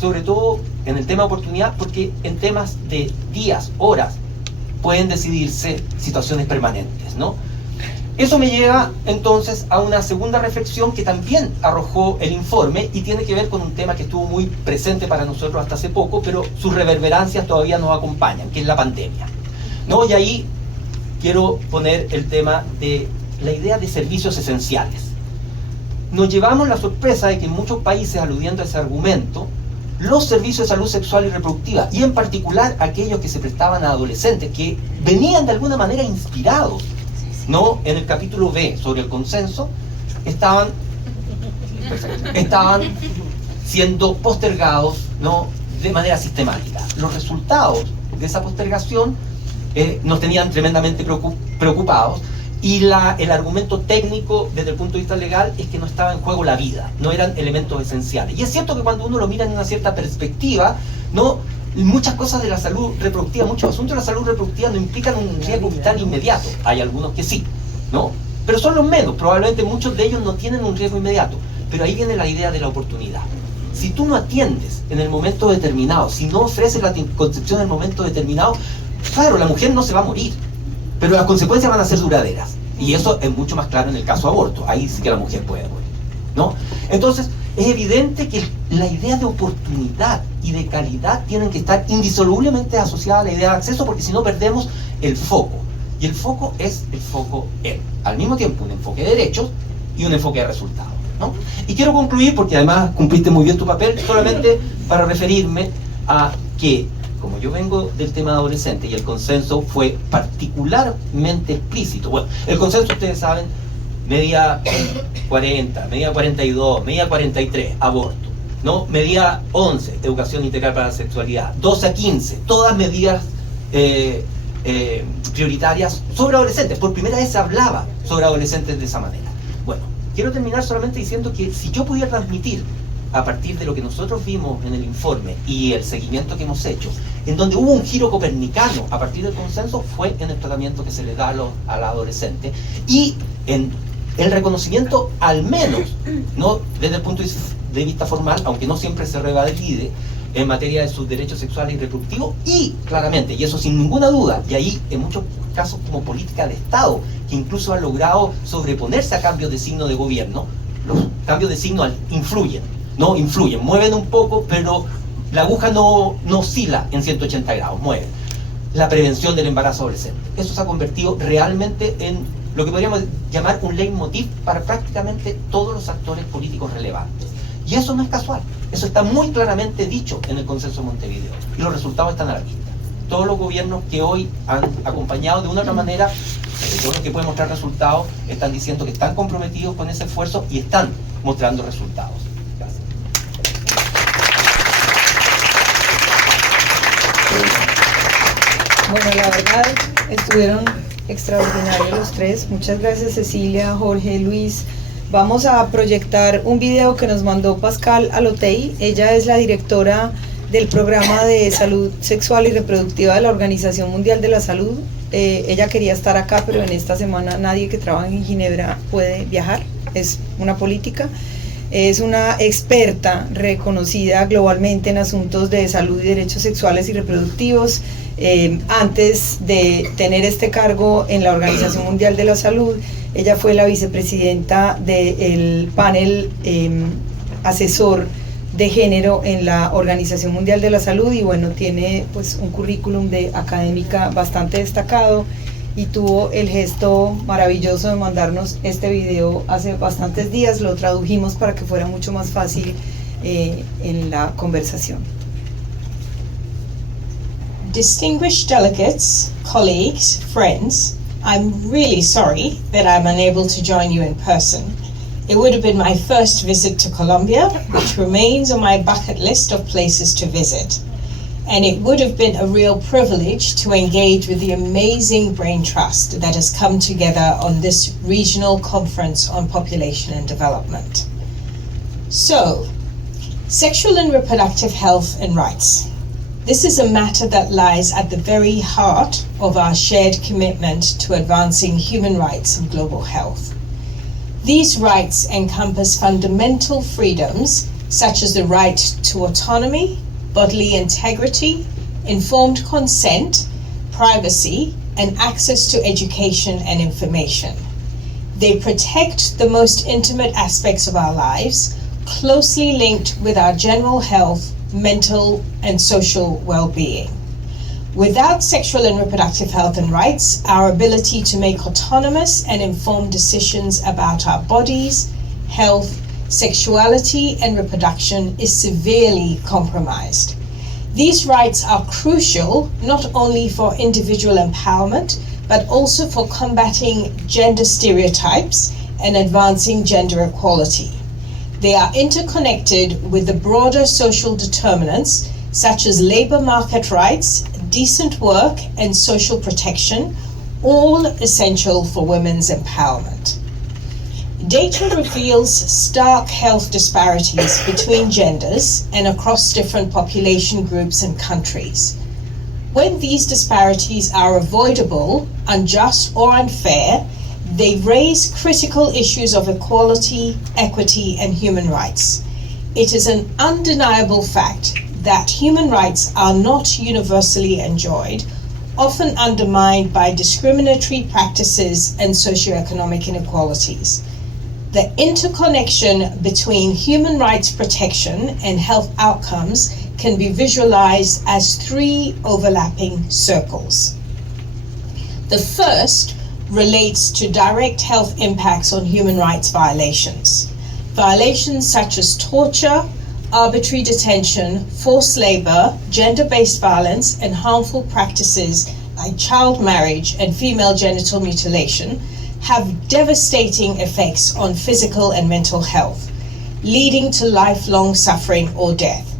sobre todo en el tema de oportunidad, porque en temas de días, horas, pueden decidirse situaciones permanentes, ¿no? Eso me lleva entonces a una segunda reflexión que también arrojó el informe y tiene que ver con un tema que estuvo muy presente para nosotros hasta hace poco, pero sus reverberancias todavía nos acompañan, que es la pandemia, ¿no? Y ahí quiero poner el tema de la idea de servicios esenciales. Nos llevamos la sorpresa de que en muchos países, aludiendo a ese argumento, los servicios de salud sexual y reproductiva, y en particular aquellos que se prestaban a adolescentes, que venían de alguna manera inspirados, ¿no?, en el capítulo B sobre el consenso, estaban siendo postergados, ¿no?, de manera sistemática. Los resultados de esa postergación nos tenían tremendamente preocupados, y el argumento técnico desde el punto de vista legal es que no estaba en juego la vida, no eran elementos esenciales. Y es cierto que cuando uno lo mira en una cierta perspectiva, ¿no?, muchas cosas de la salud reproductiva, muchos asuntos de la salud reproductiva no implican un riesgo vital inmediato. Hay algunos que sí, ¿no?, pero son los menos. Probablemente muchos de ellos no tienen un riesgo inmediato, pero ahí viene la idea de la oportunidad. Si tú no atiendes en el momento determinado, si no ofreces la anticoncepción en el momento determinado, claro, la mujer no se va a morir, pero las consecuencias van a ser duraderas. Y eso es mucho más claro en el caso de aborto. Ahí sí que la mujer puede morir, ¿no? Entonces, es evidente que la idea de oportunidad y de calidad tienen que estar indisolublemente asociadas a la idea de acceso, porque si no perdemos el foco. Y el foco es el foco en, al mismo tiempo, un enfoque de derechos y un enfoque de resultados, ¿no? Y quiero concluir, porque además cumpliste muy bien tu papel, solamente para referirme a que, como yo vengo del tema de adolescente y el consenso fue particularmente explícito. Bueno, el consenso, ustedes saben, medida 40, medida 42, medida 43, aborto, ¿no? Medida 11, educación integral para la sexualidad, 12 a 15, todas medidas prioritarias sobre adolescentes. Por primera vez se hablaba sobre adolescentes de esa manera. Bueno, quiero terminar solamente diciendo que si yo pudiera transmitir a partir de lo que nosotros vimos en el informe y el seguimiento que hemos hecho, en donde hubo un giro copernicano a partir del consenso, fue en el tratamiento que se le da a la adolescente y en el reconocimiento, al menos, no desde el punto de vista formal, aunque no siempre se revalide, en materia de sus derechos sexuales y reproductivos, y claramente, y eso sin ninguna duda, y ahí en muchos casos como política de Estado, que incluso ha logrado sobreponerse a cambios de signo de gobierno. Los cambios de signo influyen, mueven un poco, pero la aguja no oscila en 180 grados, mueve. La prevención del embarazo adolescente. Eso se ha convertido realmente en lo que podríamos llamar un leitmotiv para prácticamente todos los actores políticos relevantes. Y eso no es casual, eso está muy claramente dicho en el Consenso de Montevideo, y los resultados están a la vista. Todos los gobiernos que hoy han acompañado de una u otra manera, sobre todo los que pueden mostrar resultados, están diciendo que están comprometidos con ese esfuerzo y están mostrando resultados. Gracias. Bueno, la verdad, estuvieron extraordinarios los tres. Muchas gracias, Cecilia, Jorge, Luis. Vamos a proyectar un video que nos mandó Pascal Alotey. Ella es la directora del programa de salud sexual y reproductiva de la Organización Mundial de la Salud. Ella quería estar acá, pero en esta semana nadie que trabaja en Ginebra puede viajar. Es una política. Es una experta reconocida globalmente en asuntos de salud y derechos sexuales y reproductivos. Antes de tener este cargo en la Organización Mundial de la Salud, ella fue la vicepresidenta del panel asesor de género en la Organización Mundial de la Salud, y bueno, tiene pues un currículum de académica bastante destacado, y tuvo el gesto maravilloso de mandarnos este video hace bastantes días. Lo tradujimos para que fuera mucho más fácil en la conversación. Distinguished delegates, colleagues, friends, I'm really sorry that I'm unable to join you in person. It would have been my first visit to Colombia, which remains on my bucket list of places to visit. And it would have been a real privilege to engage with the amazing brain trust that has come together on this regional conference on population and development. So, sexual and reproductive health and rights. This is a matter that lies at the very heart of our shared commitment to advancing human rights and global health. These rights encompass fundamental freedoms such as the right to autonomy, bodily integrity, informed consent, privacy, and access to education and information. They protect the most intimate aspects of our lives, closely linked with our general health, mental and social well-being. Without sexual and reproductive health and rights, our ability to make autonomous and informed decisions about our bodies, health, sexuality and reproduction is severely compromised. These rights are crucial not only for individual empowerment, but also for combating gender stereotypes and advancing gender equality. They are interconnected with the broader social determinants such as labor market rights, decent work, and social protection, all essential for women's empowerment. Data reveals stark health disparities between genders and across different population groups and countries. When these disparities are avoidable, unjust, or unfair, they raise critical issues of equality, equity, and human rights. It is an undeniable fact that human rights are not universally enjoyed, often undermined by discriminatory practices and socioeconomic inequalities. The interconnection between human rights protection and health outcomes can be visualized as three overlapping circles. The first relates to direct health impacts on human rights violations. Violations such as torture, arbitrary detention, forced labor, gender-based violence, and harmful practices like child marriage and female genital mutilation have devastating effects on physical and mental health, leading to lifelong suffering or death.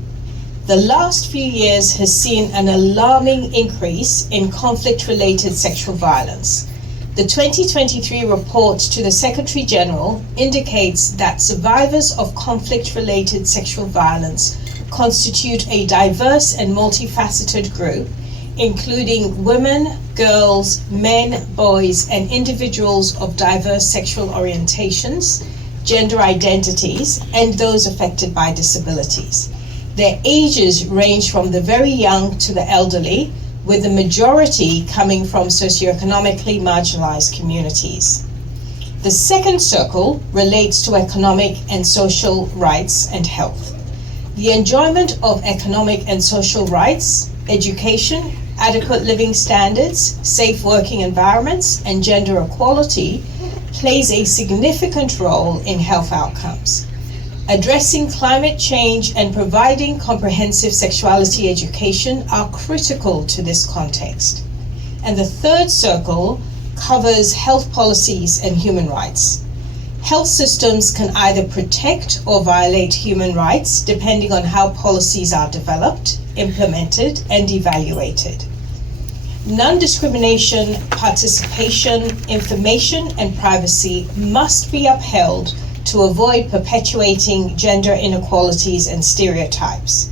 The last few years has seen an alarming increase in conflict-related sexual violence. The 2023 report to the Secretary General indicates that survivors of conflict-related sexual violence constitute a diverse and multifaceted group, including women, girls, men, boys, and individuals of diverse sexual orientations, gender identities, and those affected by disabilities. Their ages range from the very young to the elderly, with the majority coming from socioeconomically marginalized communities. The second circle relates to economic and social rights and health. The enjoyment of economic and social rights, education, adequate living standards, safe working environments, and gender equality plays a significant role in health outcomes. Addressing climate change and providing comprehensive sexuality education are critical to this context. And the third circle covers health policies and human rights. Health systems can either protect or violate human rights depending on how policies are developed, implemented, and evaluated. Non-discrimination, participation, information, and privacy must be upheld to avoid perpetuating gender inequalities and stereotypes.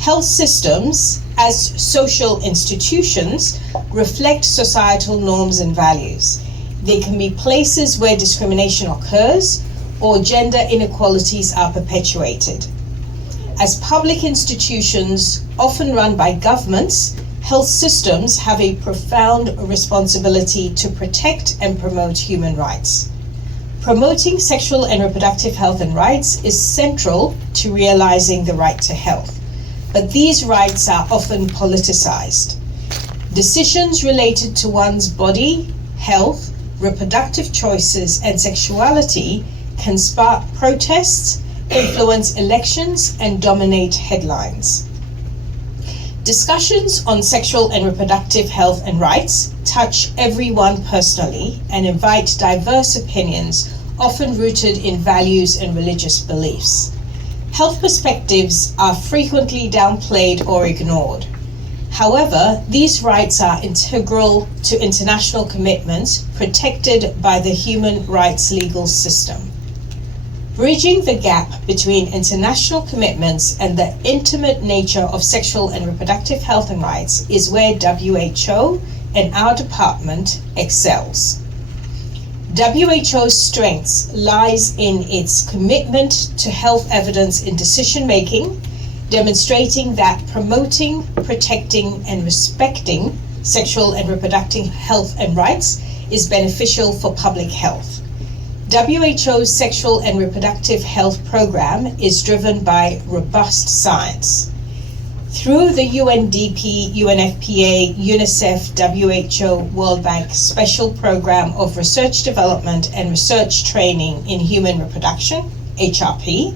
Health systems, as social institutions, reflect societal norms and values. They can be places where discrimination occurs or gender inequalities are perpetuated. As public institutions, often run by governments, health systems have a profound responsibility to protect and promote human rights. Promoting sexual and reproductive health and rights is central to realizing the right to health, but these rights are often politicized. Decisions related to one's body, health, reproductive choices, and sexuality can spark protests, influence elections, and dominate headlines. Discussions on sexual and reproductive health and rights touch everyone personally and invite diverse opinions, often rooted in values and religious beliefs. Health perspectives are frequently downplayed or ignored. However, these rights are integral to international commitments protected by the human rights legal system. Bridging the gap between international commitments and the intimate nature of sexual and reproductive health and rights is where WHO and our department excels. WHO's strengths lies in its commitment to health evidence in decision-making, demonstrating that promoting, protecting, and respecting sexual and reproductive health and rights is beneficial for public health. WHO's Sexual and Reproductive Health Program is driven by robust science. Through the UNDP, UNFPA, UNICEF, WHO, World Bank Special Program of Research Development and Research Training in Human Reproduction, HRP,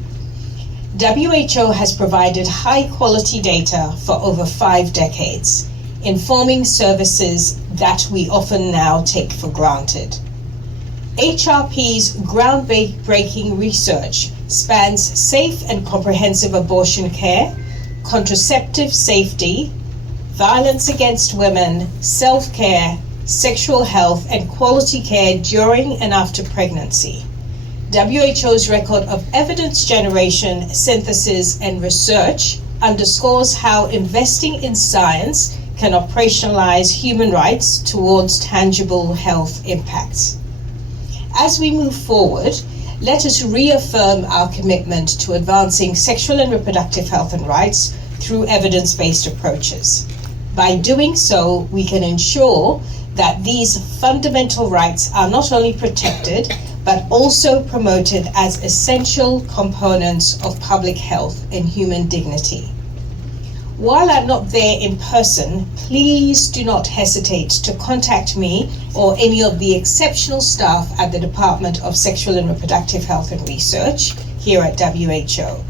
WHO has provided high-quality data for over 5 decades, informing services that we often now take for granted. HRP's groundbreaking research spans safe and comprehensive abortion care, contraceptive safety, violence against women, self-care, sexual health, and quality care during and after pregnancy. WHO's record of evidence generation, synthesis, and research underscores how investing in science can operationalize human rights towards tangible health impacts. As we move forward, let us reaffirm our commitment to advancing sexual and reproductive health and rights through evidence-based approaches. By doing so, we can ensure that these fundamental rights are not only protected, but also promoted as essential components of public health and human dignity. While I'm not there in person, please do not hesitate to contact me or any of the exceptional staff at the Department of Sexual and Reproductive Health and Research here at WHO.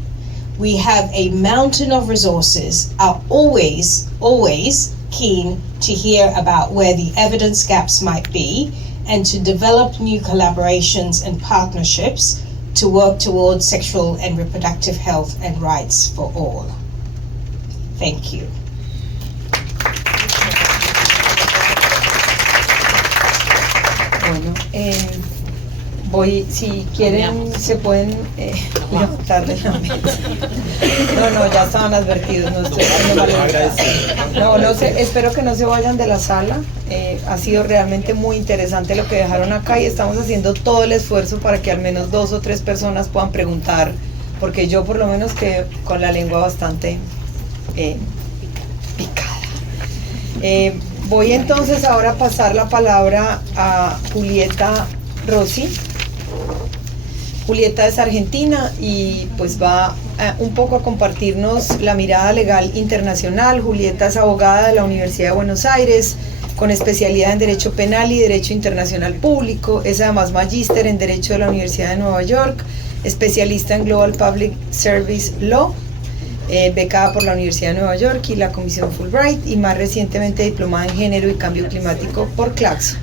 We have a mountain of resources, are always keen to hear about where the evidence gaps might be and to develop new collaborations and partnerships to work towards sexual and reproductive health and rights for all. Thank you. Bueno, si quieren, se pueden levantar de la mesa. No, ya estaban advertidos, no estoy haciendo mal. No sé, espero que no se vayan de la sala. Ha sido realmente muy interesante lo que dejaron acá y estamos haciendo todo el esfuerzo para que al menos 2 o 3 personas puedan preguntar porque yo por lo menos quedé con la lengua bastante picada. Voy entonces ahora a pasar la palabra a Julieta Rossi. Julieta es argentina y pues va un poco a compartirnos la mirada legal internacional. Julieta es abogada de la Universidad de Buenos Aires, con especialidad en Derecho Penal y Derecho Internacional Público. Es además magíster en Derecho de la Universidad de Nueva York, especialista en Global Public Service Law, becada por la Universidad de Nueva York y la Comisión Fulbright, y más recientemente diplomada en Género y Cambio Climático por Claxo.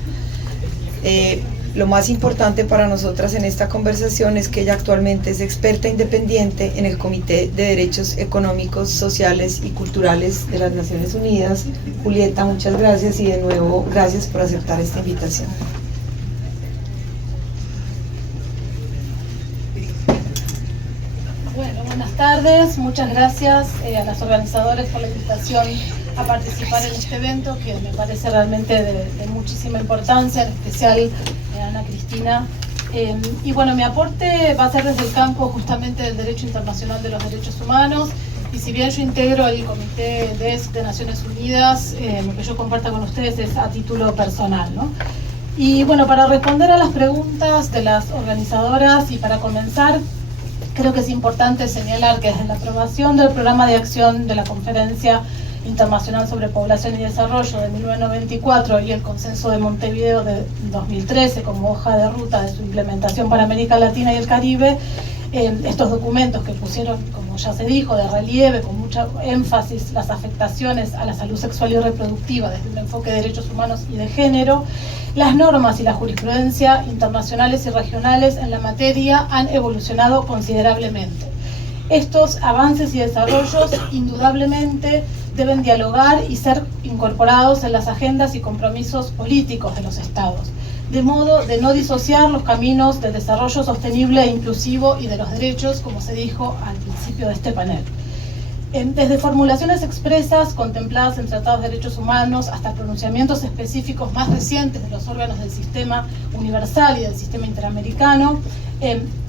Lo más importante para nosotras en esta conversación es que ella actualmente es experta independiente en el Comité de Derechos Económicos, Sociales y Culturales de las Naciones Unidas. Julieta, muchas gracias y de nuevo gracias por aceptar esta invitación. Bueno, buenas tardes, muchas gracias a las organizadoras por la invitación a participar en este evento que me parece realmente de muchísima importancia, en especial Ana Cristina. Y bueno, mi aporte va a ser desde el campo justamente del derecho internacional de los derechos humanos, y si bien yo integro el Comité DESC de Naciones Unidas, lo que yo comparto con ustedes es a título personal, ¿no? Y bueno, para responder a las preguntas de las organizadoras y para comenzar, creo que es importante señalar que desde la aprobación del programa de acción de la Conferencia Internacional sobre Población y Desarrollo de 1994 y el Consenso de Montevideo de 2013 como hoja de ruta de su implementación para América Latina y el Caribe, estos documentos que pusieron, como ya se dijo, de relieve, con mucho énfasis, las afectaciones a la salud sexual y reproductiva desde un enfoque de derechos humanos y de género, las normas y la jurisprudencia internacionales y regionales en la materia han evolucionado considerablemente. Estos avances y desarrollos indudablemente deben dialogar y ser incorporados en las agendas y compromisos políticos de los Estados, de modo de no disociar los caminos del desarrollo sostenible e inclusivo y de los derechos, como se dijo al principio de este panel. Desde formulaciones expresas contempladas en tratados de derechos humanos hasta pronunciamientos específicos más recientes de los órganos del sistema universal y del sistema interamericano,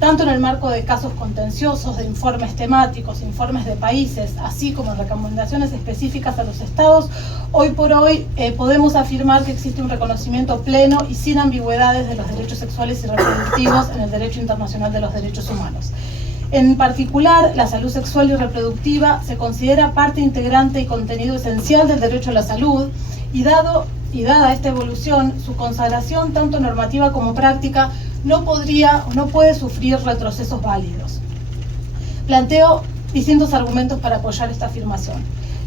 tanto en el marco de casos contenciosos, de informes temáticos, informes de países, así como en recomendaciones específicas a los estados, hoy por hoy podemos afirmar que existe un reconocimiento pleno y sin ambigüedades de los derechos sexuales y reproductivos en el derecho internacional de los derechos humanos. En particular, la salud sexual y reproductiva se considera parte integrante y contenido esencial del derecho a la salud, y dada esta evolución, su consagración tanto normativa como práctica no puede sufrir retrocesos válidos. Planteo distintos argumentos para apoyar esta afirmación.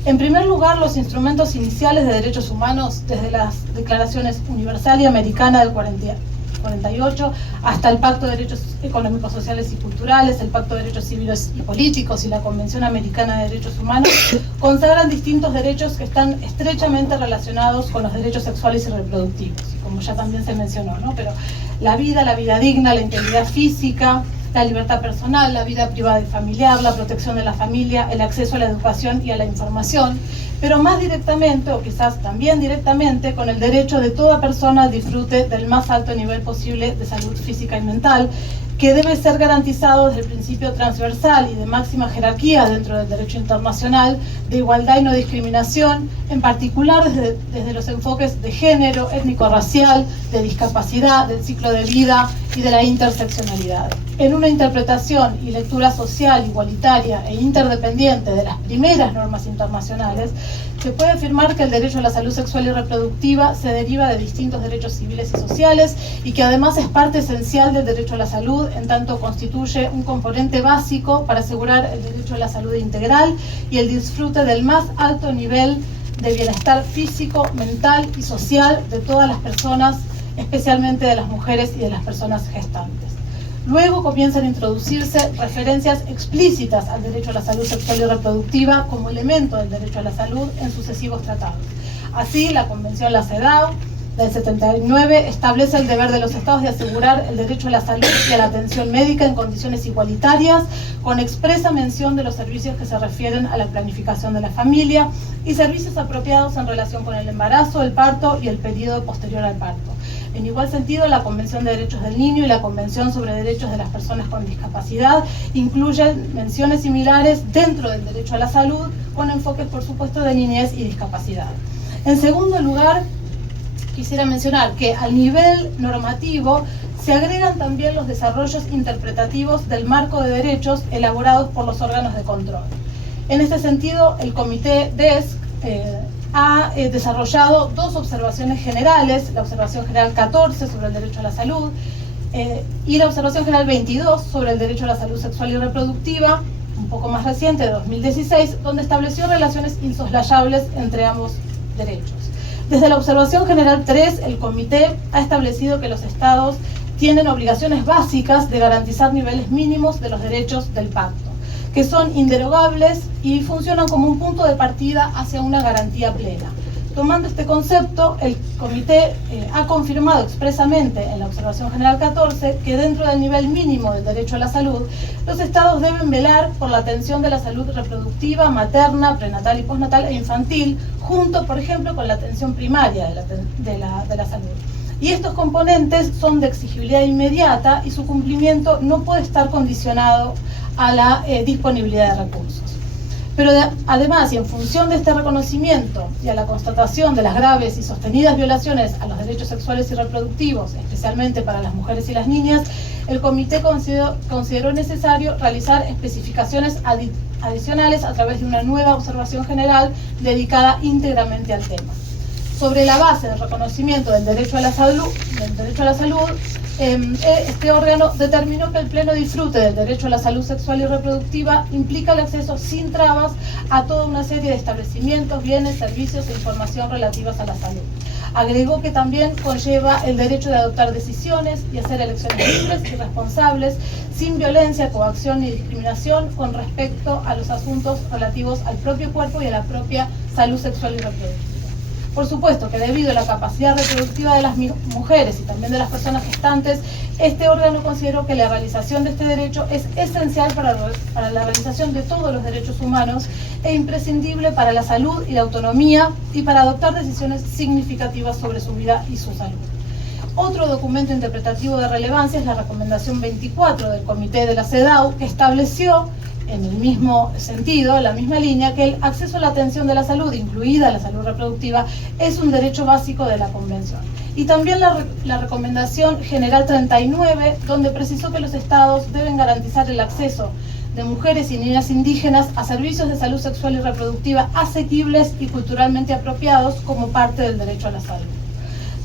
En primer lugar, los instrumentos iniciales de derechos humanos, desde las declaraciones universal y americana del 48 hasta el Pacto de Derechos Económicos, Sociales y Culturales, el Pacto de Derechos Civiles y Políticos y la Convención Americana de Derechos Humanos, consagran distintos derechos que están estrechamente relacionados con los derechos sexuales y reproductivos, como ya también se mencionó, ¿no? Pero la vida digna, la integridad física, la libertad personal, la vida privada y familiar, la protección de la familia, el acceso a la educación y a la información, pero más directamente, o quizás también directamente, con el derecho de toda persona al disfrute del más alto nivel posible de salud física y mental, que debe ser garantizado desde el principio transversal y de máxima jerarquía dentro del derecho internacional de igualdad y no discriminación, en particular desde los enfoques de género, étnico-racial, de discapacidad, del ciclo de vida y de la interseccionalidad. En una interpretación y lectura social, igualitaria e interdependiente de las primeras normas internacionales, se puede afirmar que el derecho a la salud sexual y reproductiva se deriva de distintos derechos civiles y sociales y que además es parte esencial del derecho a la salud, en tanto constituye un componente básico para asegurar el derecho a la salud integral y el disfrute del más alto nivel de bienestar físico, mental y social de todas las personas, especialmente de las mujeres y de las personas gestantes. Luego comienzan a introducirse referencias explícitas al derecho a la salud sexual y reproductiva como elemento del derecho a la salud en sucesivos tratados. Así, la Convención La CEDAW del 79 establece el deber de los estados de asegurar el derecho a la salud y a la atención médica en condiciones igualitarias, con expresa mención de los servicios que se refieren a la planificación de la familia y servicios apropiados en relación con el embarazo, el parto y el periodo posterior al parto. En igual sentido, la Convención de Derechos del Niño y la Convención sobre Derechos de las Personas con Discapacidad incluyen menciones similares dentro del derecho a la salud, con enfoques, por supuesto, de niñez y discapacidad. En segundo lugar, quisiera mencionar que al nivel normativo se agregan también los desarrollos interpretativos del marco de derechos elaborados por los órganos de control. En este sentido, el Comité DESC ha desarrollado dos observaciones generales, la observación general 14 sobre el derecho a la salud y la observación general 22 sobre el derecho a la salud sexual y reproductiva, un poco más reciente, de 2016, donde estableció relaciones insoslayables entre ambos derechos. Desde la observación general 3, el Comité ha establecido que los Estados tienen obligaciones básicas de garantizar niveles mínimos de los derechos del pacto, que son inderogables y funcionan como un punto de partida hacia una garantía plena. Tomando este concepto, el Comité ha confirmado expresamente en la Observación General 14 que dentro del nivel mínimo del derecho a la salud, los Estados deben velar por la atención de la salud reproductiva, materna, prenatal y postnatal e infantil, junto, por ejemplo, con la atención primaria de la salud. Y estos componentes son de exigibilidad inmediata y su cumplimiento no puede estar condicionado a la disponibilidad de recursos. Pero además, y en función de este reconocimiento y a la constatación de las graves y sostenidas violaciones a los derechos sexuales y reproductivos, especialmente para las mujeres y las niñas, el Comité consideró necesario realizar especificaciones adicionales a través de una nueva observación general dedicada íntegramente al tema. Sobre la base del reconocimiento del derecho a la salud, este órgano determinó que el pleno disfrute del derecho a la salud sexual y reproductiva implica el acceso sin trabas a toda una serie de establecimientos, bienes, servicios e información relativas a la salud. Agregó que también conlleva el derecho de adoptar decisiones y hacer elecciones libres y responsables, sin violencia, coacción ni discriminación con respecto a los asuntos relativos al propio cuerpo y a la propia salud sexual y reproductiva. Por supuesto que debido a la capacidad reproductiva de las mujeres y también de las personas gestantes, este órgano consideró que la realización de este derecho es esencial para la realización de todos los derechos humanos e imprescindible para la salud y la autonomía y para adoptar decisiones significativas sobre su vida y su salud. Otro documento interpretativo de relevancia es la recomendación 24 del Comité de la CEDAW, que estableció en el mismo sentido, en la misma línea, que el acceso a la atención de la salud, incluida la salud reproductiva, es un derecho básico de la Convención. Y también la recomendación general 39, donde precisó que los Estados deben garantizar el acceso de mujeres y niñas indígenas a servicios de salud sexual y reproductiva asequibles y culturalmente apropiados como parte del derecho a la salud.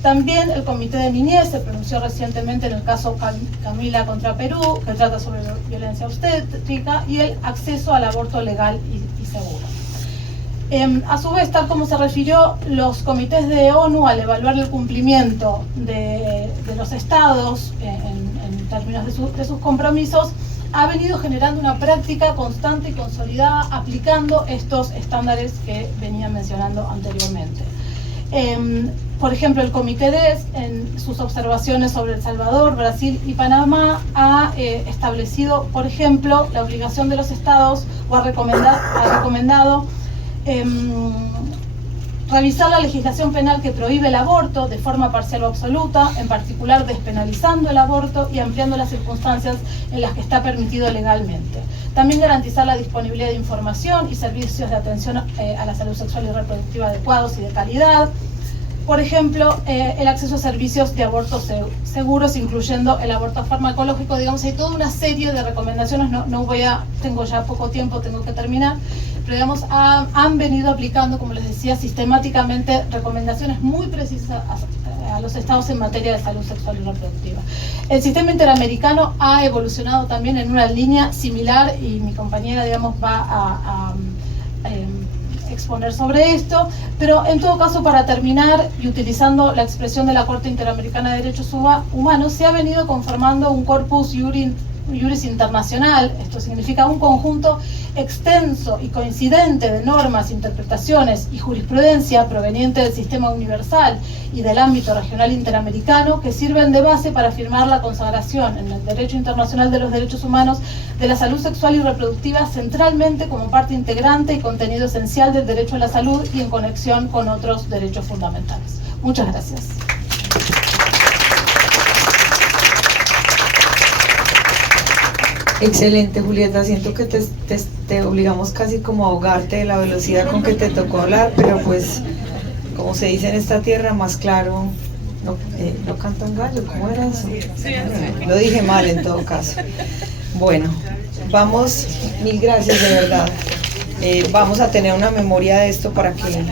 También el Comité de Niñez se pronunció recientemente en el caso Camila contra Perú, que trata sobre violencia obstétrica y el acceso al aborto legal y seguro. A su vez, tal como se refirió, los comités de ONU, al evaluar el cumplimiento de los estados en términos de sus compromisos, ha venido generando una práctica constante y consolidada aplicando estos estándares que venía mencionando anteriormente. Por ejemplo, el Comité DESC, en sus observaciones sobre El Salvador, Brasil y Panamá, ha establecido, por ejemplo, la obligación de los estados, o ha recomendado revisar la legislación penal que prohíbe el aborto de forma parcial o absoluta, en particular despenalizando el aborto y ampliando las circunstancias en las que está permitido legalmente. También garantizar la disponibilidad de información y servicios de atención a la salud sexual y reproductiva adecuados y de calidad. Por ejemplo, el acceso a servicios de abortos seguros, incluyendo el aborto farmacológico. Digamos, hay toda una serie de recomendaciones, tengo ya poco tiempo, tengo que terminar, pero digamos, han venido aplicando, como les decía, sistemáticamente recomendaciones muy precisas a los estados en materia de salud sexual y reproductiva. El sistema interamericano ha evolucionado también en una línea similar y mi compañera, digamos, va a exponer sobre esto, pero en todo caso, para terminar, y utilizando la expresión de la Corte Interamericana de Derechos Humanos, se ha venido conformando un corpus juris internacional. Esto significa un conjunto extenso y coincidente de normas, interpretaciones y jurisprudencia proveniente del sistema universal y del ámbito regional interamericano, que sirven de base para afirmar la consagración en el derecho internacional de los derechos humanos de la salud sexual y reproductiva centralmente como parte integrante y contenido esencial del derecho a la salud y en conexión con otros derechos fundamentales. Muchas gracias. Excelente, Julieta. Siento que te obligamos casi como a ahogarte de la velocidad con que te tocó hablar, pero pues, como se dice en esta tierra, más claro, no canta un gallo, ¿cómo era eso? Lo dije mal en todo caso. Bueno, vamos, mil gracias de verdad. Vamos a tener una memoria de esto para que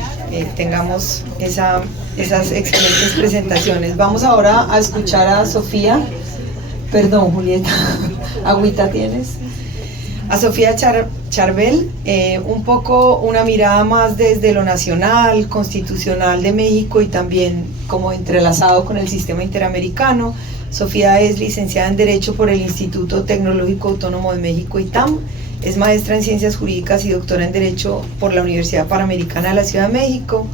tengamos esas excelentes presentaciones. Vamos ahora a escuchar a Sofía. Perdón, Julieta, agüita tienes. A Sofía Charbel, un poco una mirada más desde lo nacional, constitucional de México y también como entrelazado con el sistema interamericano. Sofía es licenciada en Derecho por el Instituto Tecnológico Autónomo de México, ITAM. Es maestra en Ciencias Jurídicas y doctora en Derecho por la Universidad Panamericana de la Ciudad de México.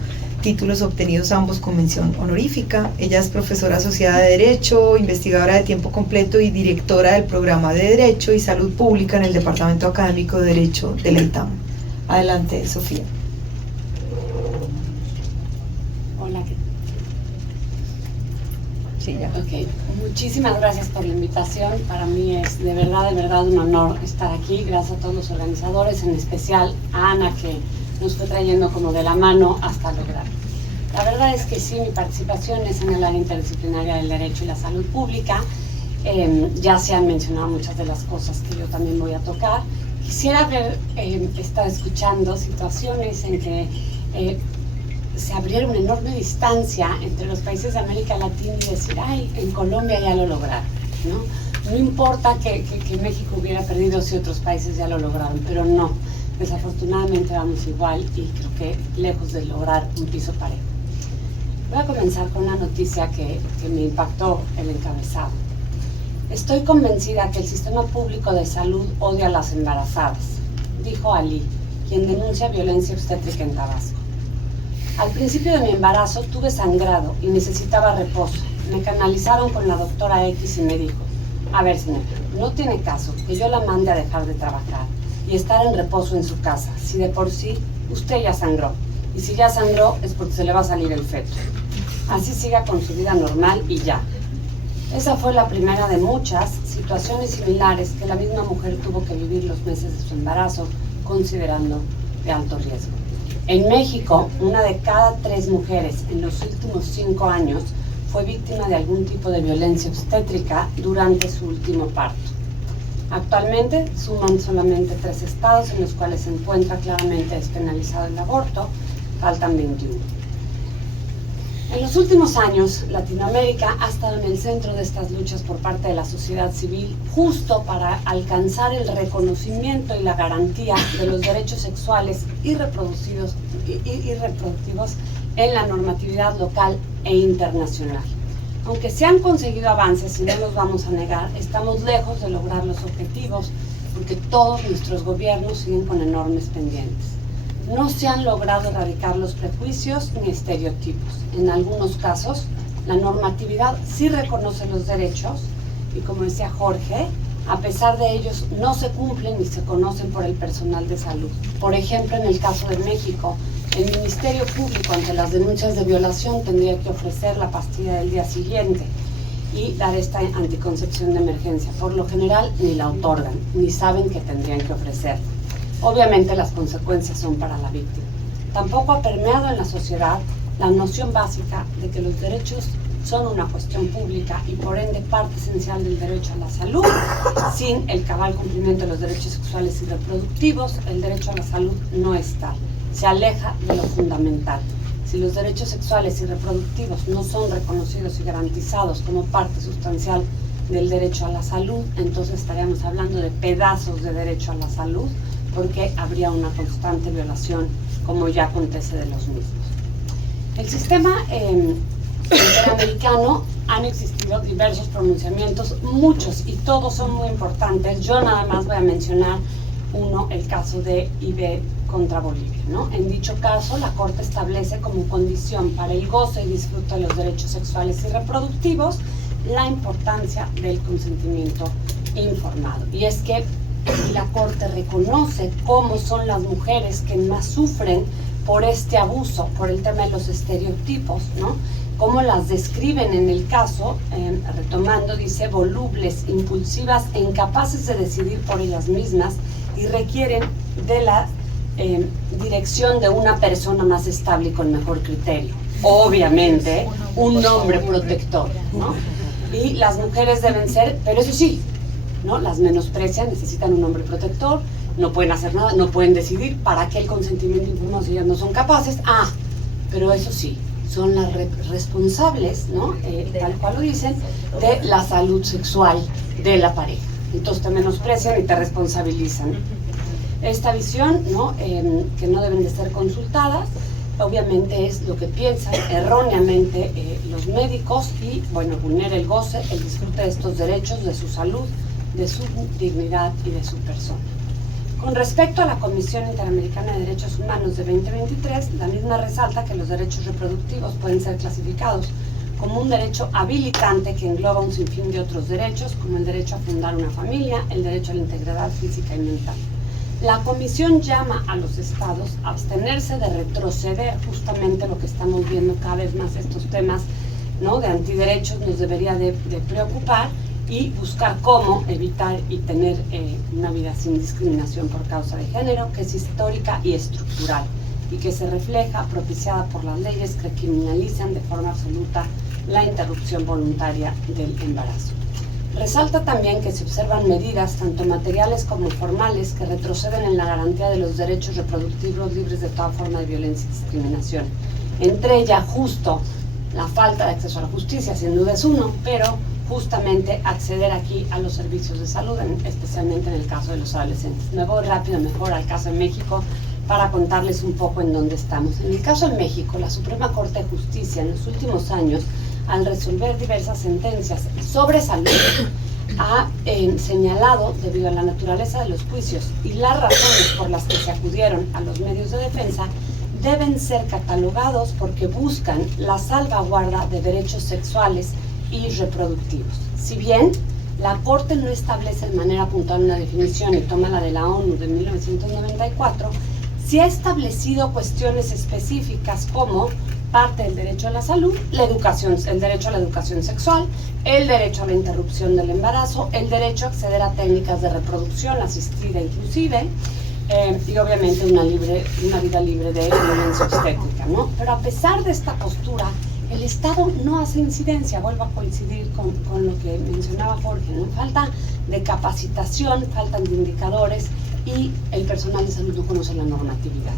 Títulos obtenidos ambos con mención honorífica. Ella es profesora asociada de Derecho, investigadora de tiempo completo y directora del programa de Derecho y Salud Pública en el Departamento Académico de Derecho de la ITAM. Adelante, Sofía. Hola. Sí, ya. Ok, muchísimas gracias por la invitación. Para mí es de verdad un honor estar aquí. Gracias a todos los organizadores, en especial a Ana, que nos fue trayendo como de la mano hasta lograr. La verdad es que sí, mi participación es en el área interdisciplinaria del derecho y la salud pública. Ya se han mencionado muchas de las cosas que yo también voy a tocar. Quisiera haber estado escuchando situaciones en que se abriera una enorme distancia entre los países de América Latina y decir, ay, en Colombia ya lo lograron, ¿no? No importa que México hubiera perdido si otros países ya lo lograron, pero no. Desafortunadamente vamos igual y creo que lejos de lograr un piso parejo. Voy a comenzar con una noticia que me impactó el encabezado. Estoy convencida que el sistema público de salud odia a las embarazadas, dijo Ali, quien denuncia violencia obstétrica en Tabasco. Al principio de mi embarazo tuve sangrado y necesitaba reposo. Me canalizaron con la doctora X y me dijo, a ver señora, no tiene caso que yo la mande a dejar de trabajar y estar en reposo en su casa, si de por sí usted ya sangró, y si ya sangró es porque se le va a salir el feto. Así siga con su vida normal y ya. Esa fue la primera de muchas situaciones similares que la misma mujer tuvo que vivir los meses de su embarazo, considerando de alto riesgo. En México, 1 de cada 3 mujeres en los últimos 5 años fue víctima de algún tipo de violencia obstétrica durante su último parto. Actualmente suman solamente 3 estados en los cuales se encuentra claramente despenalizado el aborto, faltan 21. En los últimos años, Latinoamérica ha estado en el centro de estas luchas por parte de la sociedad civil, justo para alcanzar el reconocimiento y la garantía de los derechos sexuales y reproductivos en la normatividad local e internacional. Aunque se han conseguido avances, y no los vamos a negar, estamos lejos de lograr los objetivos porque todos nuestros gobiernos siguen con enormes pendientes. No se han logrado erradicar los prejuicios ni estereotipos. En algunos casos, la normatividad sí reconoce los derechos y, como decía Jorge, a pesar de ellos no se cumplen ni se conocen por el personal de salud. Por ejemplo, en el caso de México, el Ministerio Público, ante las denuncias de violación, tendría que ofrecer la pastilla del día siguiente y dar esta anticoncepción de emergencia. Por lo general, ni la otorgan, ni saben que tendrían que ofrecerla. Obviamente, las consecuencias son para la víctima. Tampoco ha permeado en la sociedad la noción básica de que los derechos son una cuestión pública y, por ende, parte esencial del derecho a la salud. Sin el cabal cumplimiento de los derechos sexuales y reproductivos, el derecho a la salud no es tal. Se aleja de lo fundamental. Si los derechos sexuales y reproductivos no son reconocidos y garantizados como parte sustancial del derecho a la salud, entonces estaríamos hablando de pedazos de derecho a la salud, porque habría una constante violación, como ya acontece de los mismos. El sistema interamericano han existido diversos pronunciamientos, muchos, y todos son muy importantes. Yo nada más voy a mencionar uno, el caso de IB contra Bolivia, ¿no? En dicho caso, la Corte establece como condición para el goce y disfrute de los derechos sexuales y reproductivos la importancia del consentimiento informado. Y es que la Corte reconoce cómo son las mujeres que más sufren por este abuso, por el tema de los estereotipos, ¿no? cómo las describen en el caso, retomando, dice, volubles, impulsivas e incapaces de decidir por ellas mismas y requieren de la dirección de una persona más estable y con mejor criterio. Obviamente, un hombre protector, ¿no? Y las mujeres deben ser, pero eso sí, ¿no? Las menosprecian, necesitan un hombre protector, no pueden hacer nada, no pueden decidir. ¿Para qué el consentimiento informado si ellas no son capaces? Pero eso sí, son las responsables, ¿no? Tal cual lo dicen, de la salud sexual de la pareja. Entonces te menosprecian y te responsabilizan. Esta visión, ¿no? Que no deben de ser consultadas, obviamente es lo que piensan erróneamente los médicos y, bueno, vulnera el goce, el disfrute de estos derechos, de su salud, de su dignidad y de su persona. Con respecto a la Comisión Interamericana de Derechos Humanos de 2023, la misma resalta que los derechos reproductivos pueden ser clasificados como un derecho habilitante que engloba un sinfín de otros derechos, como el derecho a fundar una familia, el derecho a la integridad física y mental. La Comisión llama a los estados a abstenerse de retroceder, justamente lo que estamos viendo cada vez más, estos temas, ¿no? De antiderechos nos debería de preocupar, y buscar cómo evitar y tener una vida sin discriminación por causa de género, que es histórica y estructural, y que se refleja propiciada por las leyes que criminalizan de forma absoluta la interrupción voluntaria del embarazo. Resalta también que se observan medidas, tanto materiales como formales, que retroceden en la garantía de los derechos reproductivos libres de toda forma de violencia y discriminación. Entre ellas, justo la falta de acceso a la justicia, sin duda es uno, pero justamente acceder aquí a los servicios de salud, especialmente en el caso de los adolescentes. Me voy rápido mejor al caso de México para contarles un poco en dónde estamos. En el caso de México, la Suprema Corte de Justicia en los últimos años, al resolver diversas sentencias sobre salud, ha señalado, debido a la naturaleza de los juicios y las razones por las que se acudieron a los medios de defensa, deben ser catalogados porque buscan la salvaguarda de derechos sexuales y reproductivos. Si bien la Corte no establece de manera puntual una definición y toma la de la ONU de 1994, sí ha establecido cuestiones específicas como parte del derecho a la salud, la educación, el derecho a la educación sexual, el derecho a la interrupción del embarazo, el derecho a acceder a técnicas de reproducción asistida inclusive, y obviamente una vida libre de violencia obstétrica, ¿no? Pero a pesar de esta postura, el Estado no hace incidencia, vuelvo a coincidir con lo que mencionaba Jorge, ¿no? Falta de capacitación, faltan de indicadores y el personal de salud no conoce la normatividad.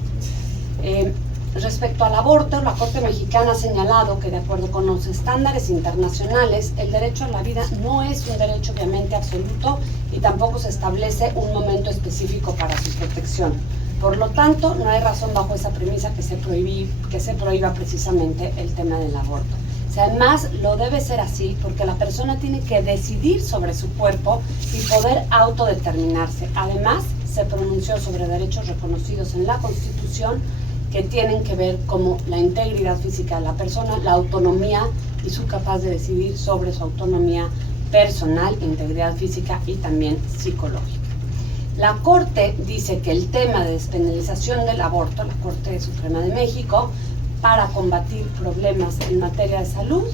Respecto al aborto, la Corte Mexicana ha señalado que de acuerdo con los estándares internacionales, el derecho a la vida no es un derecho obviamente absoluto y tampoco se establece un momento específico para su protección. Por lo tanto, no hay razón bajo esa premisa que se prohíba precisamente el tema del aborto. O sea, además, lo debe ser así porque la persona tiene que decidir sobre su cuerpo y poder autodeterminarse. Además, se pronunció sobre derechos reconocidos en la Constitución que tienen que ver como la integridad física de la persona, la autonomía y su capacidad de decidir sobre su autonomía personal, integridad física y también psicológica. La Corte dice que el tema de despenalización del aborto, la Corte Suprema de México, para combatir problemas en materia de salud,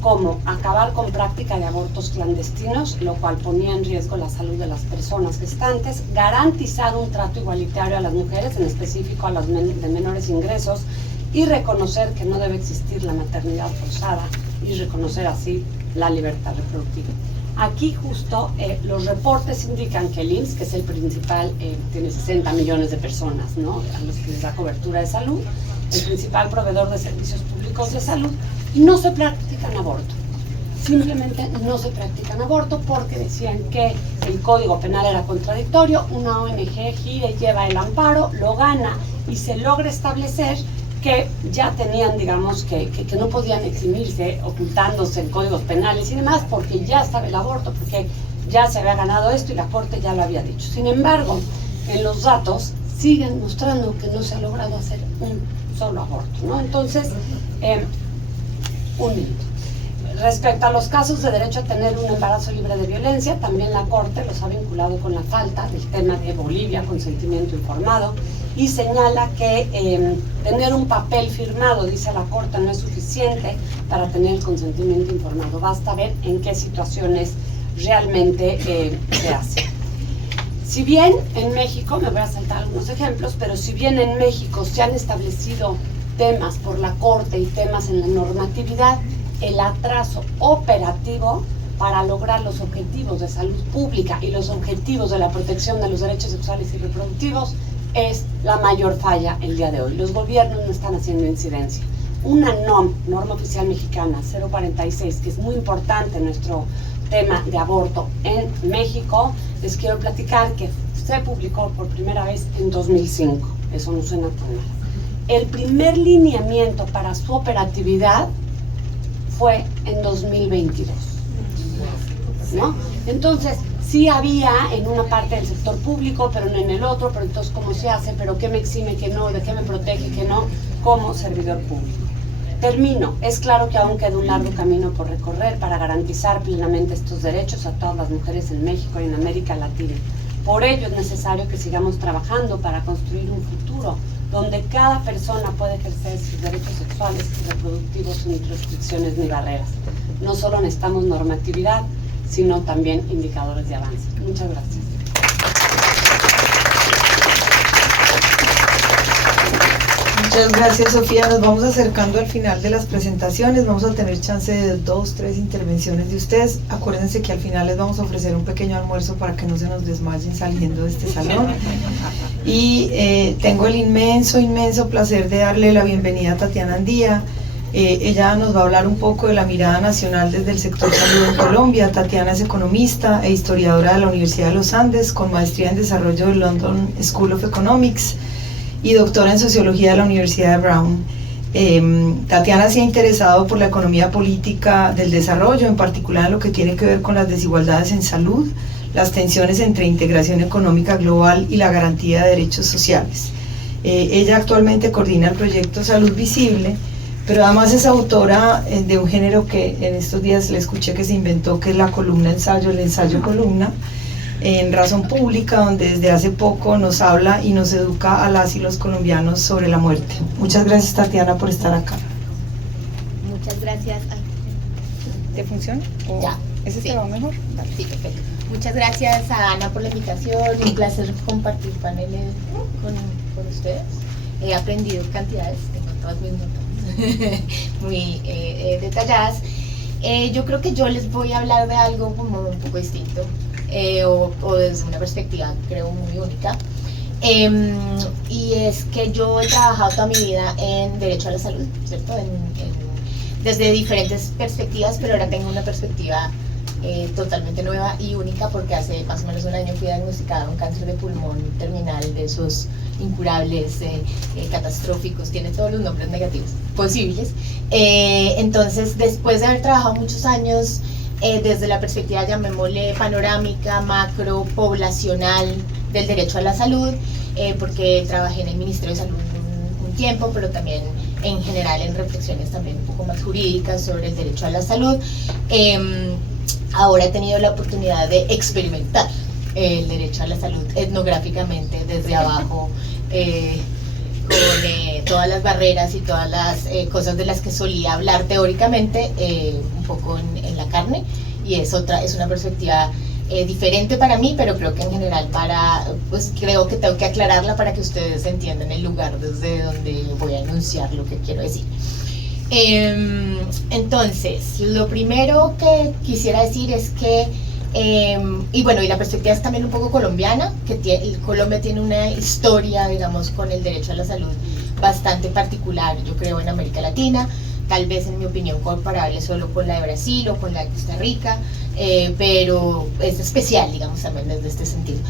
como acabar con práctica de abortos clandestinos, lo cual ponía en riesgo la salud de las personas gestantes, garantizar un trato igualitario a las mujeres, en específico a las de menores ingresos, y reconocer que no debe existir la maternidad forzada y reconocer así la libertad reproductiva. Aquí justo los reportes indican que el IMSS, que es el principal, tiene 60 millones de personas, ¿no?, a los que les da cobertura de salud, el principal proveedor de servicios públicos de salud, y no se practican aborto. Simplemente no se practican aborto porque decían que el Código Penal era contradictorio, una ONG gira y lleva el amparo, lo gana y se logra establecer que ya tenían, digamos, que no podían eximirse ocultándose en códigos penales y demás porque ya estaba el aborto, porque ya se había ganado esto y la Corte ya lo había dicho. Sin embargo, en los datos siguen mostrando que no se ha logrado hacer un solo aborto, ¿no? Entonces, un minuto. Respecto a los casos de derecho a tener un embarazo libre de violencia, también la Corte los ha vinculado con la falta del tema de Bolivia, consentimiento informado, y señala que tener un papel firmado, dice la Corte, no es suficiente para tener el consentimiento informado. Basta ver en qué situaciones realmente se hace. Si bien en México, me voy a saltar algunos ejemplos, pero si bien en México se han establecido temas por la Corte y temas en la normatividad, el atraso operativo para lograr los objetivos de salud pública y los objetivos de la protección de los derechos sexuales y reproductivos es la mayor falla el día de hoy. Los gobiernos no están haciendo incidencia. Una norma oficial mexicana 046, que es muy importante en nuestro tema de aborto en México, les quiero platicar que se publicó por primera vez en 2005. Eso no suena tan mal. El primer lineamiento para su operatividad fue en 2022, ¿no? Entonces, sí había en una parte del sector público, pero no en el otro, pero entonces ¿cómo se hace? ¿Pero qué me exime, qué no? ¿De qué me protege, qué no? Como servidor público. Termino. Es claro que aún queda un largo camino por recorrer para garantizar plenamente estos derechos a todas las mujeres en México y en América Latina. Por ello es necesario que sigamos trabajando para construir un futuro donde cada persona puede ejercer sus derechos sexuales y reproductivos sin restricciones ni barreras. No solo necesitamos normatividad, sino también indicadores de avance. Muchas gracias. Muchas gracias, Sofía. Nos vamos acercando al final de las presentaciones. Vamos a tener chance de 2, 3 intervenciones de ustedes. Acuérdense que al final les vamos a ofrecer un pequeño almuerzo para que no se nos desmayen saliendo de este salón. Y tengo el inmenso placer de darle la bienvenida a Tatiana Andía. Ella nos va a hablar un poco de la mirada nacional desde el sector salud en Colombia. Tatiana es economista e historiadora de la Universidad de los Andes, con maestría en desarrollo del London School of Economics y doctora en sociología de la Universidad de Brown. Tatiana se ha interesado por la economía política del desarrollo, en particular en lo que tiene que ver con las desigualdades en salud, las tensiones entre integración económica global y la garantía de derechos sociales. Ella actualmente coordina el proyecto Salud Visible, pero además es autora de un género que en estos días le escuché que se inventó, que es la columna-ensayo, el ensayo-columna, en Razón Pública, donde desde hace poco nos habla y nos educa a las y los colombianos sobre la muerte. Muchas gracias, Tatiana, por estar acá. Muchas gracias. ¿Te funciona? Ya. ¿Ese sí. te va mejor? Dale. Sí, perfecto. Muchas gracias a Ana por la invitación. Un placer compartir paneles con ustedes. He aprendido cantidades, tengo todas mis notas muy detalladas. Yo creo que yo les voy a hablar de algo como un poco distinto. O desde una perspectiva creo muy única, y es que yo he trabajado toda mi vida en derecho a la salud, ¿cierto? Desde diferentes perspectivas, pero ahora tengo una perspectiva totalmente nueva y única, porque hace más o menos un año fui diagnosticada un cáncer de pulmón terminal, de esos incurables, catastróficos, tiene todos los nombres negativos posibles. Entonces, después de haber trabajado muchos años desde la perspectiva, llamémosle panorámica, macro, poblacional del derecho a la salud, porque trabajé en el Ministerio de Salud un tiempo, pero también en general en reflexiones también un poco más jurídicas sobre el derecho a la salud. Ahora he tenido la oportunidad de experimentar el derecho a la salud etnográficamente desde abajo, con todas las barreras y todas las cosas de las que solía hablar teóricamente, un poco en la carne, y es una perspectiva diferente para mí, pero creo que en general pues creo que tengo que aclararla para que ustedes entiendan el lugar desde donde voy a enunciar lo que quiero decir. Entonces, lo primero que quisiera decir es que y la perspectiva es también un poco colombiana, que Colombia tiene una historia, digamos, con el derecho a la salud bastante particular, yo creo, en América Latina, tal vez en mi opinión comparable solo con la de Brasil o con la de Costa Rica, pero es especial, digamos, también desde este sentido.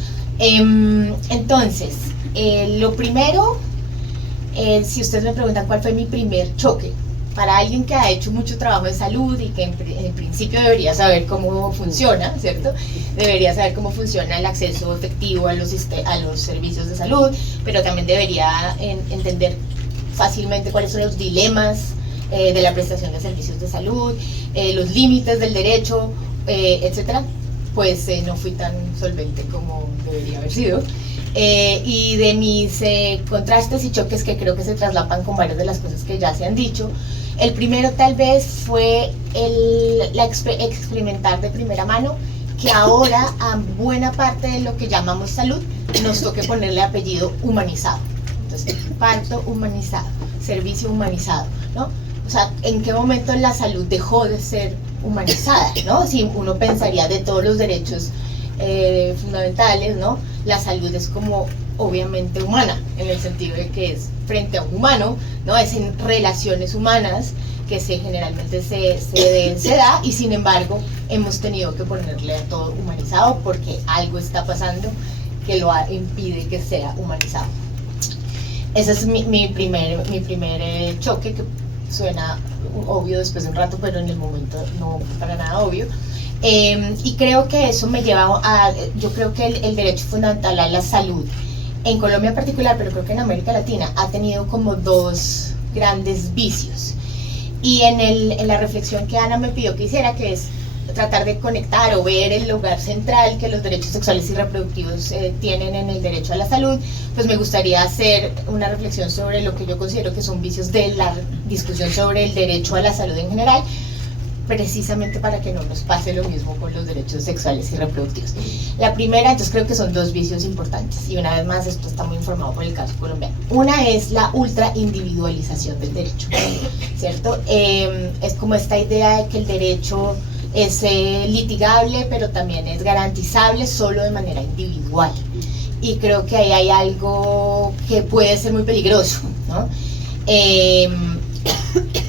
Entonces, lo primero, si ustedes me preguntan cuál fue mi primer choque, para alguien que ha hecho mucho trabajo de salud y que en principio debería saber cómo funciona, ¿cierto? Debería saber cómo funciona el acceso efectivo a los servicios de salud, pero también debería entender fácilmente cuáles son los dilemas de la prestación de servicios de salud, los límites del derecho, etcétera. pues no fui tan solvente como debería haber sido. Y de mis contrastes y choques que creo que se traslapan con varias de las cosas que ya se han dicho, el primero tal vez fue experimentar de primera mano que ahora a buena parte de lo que llamamos salud nos toque ponerle apellido humanizado. Entonces, parto humanizado, servicio humanizado, ¿no? O sea, ¿en qué momento la salud dejó de ser humanizada, ¿no? Si uno pensaría de todos los derechos fundamentales, ¿no? La salud es como obviamente humana, en el sentido de que es frente a un humano, ¿no? Es en relaciones humanas que generalmente se da, y sin embargo hemos tenido que ponerle a todo humanizado porque algo está pasando que lo impide que sea humanizado. Ese es mi primer choque, que suena obvio después de un rato, pero en el momento no para nada obvio. Y creo que eso me lleva a, yo creo que el derecho fundamental a la salud, en Colombia en particular, pero creo que en América Latina, ha tenido como dos grandes vicios. Y en la reflexión que Ana me pidió que hiciera, que es tratar de conectar o ver el lugar central que los derechos sexuales y reproductivos tienen en el derecho a la salud, pues me gustaría hacer una reflexión sobre lo que yo considero que son vicios de la discusión sobre el derecho a la salud en general, precisamente para que no nos pase lo mismo con los derechos sexuales y reproductivos. La primera, entonces creo que son dos vicios importantes, y una vez más esto está muy informado por el caso colombiano. Una es la ultra individualización del derecho, ¿cierto? Es como esta idea de que el derecho es litigable, pero también es garantizable solo de manera individual, y creo que ahí hay algo que puede ser muy peligroso, ¿no?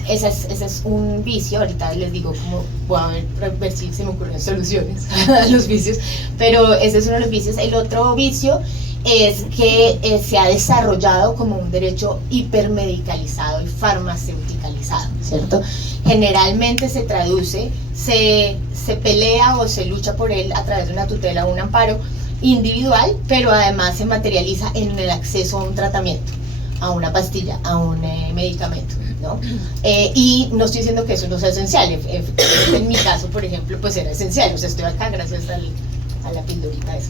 Ese es un vicio. Ahorita les digo cómo voy a ver si se me ocurren soluciones a los vicios, pero ese es uno de los vicios. El otro vicio es que se ha desarrollado como un derecho hipermedicalizado y farmaceuticalizado, ¿cierto? Generalmente se traduce, se pelea o se lucha por él a través de una tutela o un amparo individual, pero además se materializa en el acceso a un tratamiento, a una pastilla, a un medicamento, ¿no? Y no estoy diciendo que eso no sea esencial. En mi caso, por ejemplo, pues era esencial. O sea, estoy acá gracias a la pildorita esa.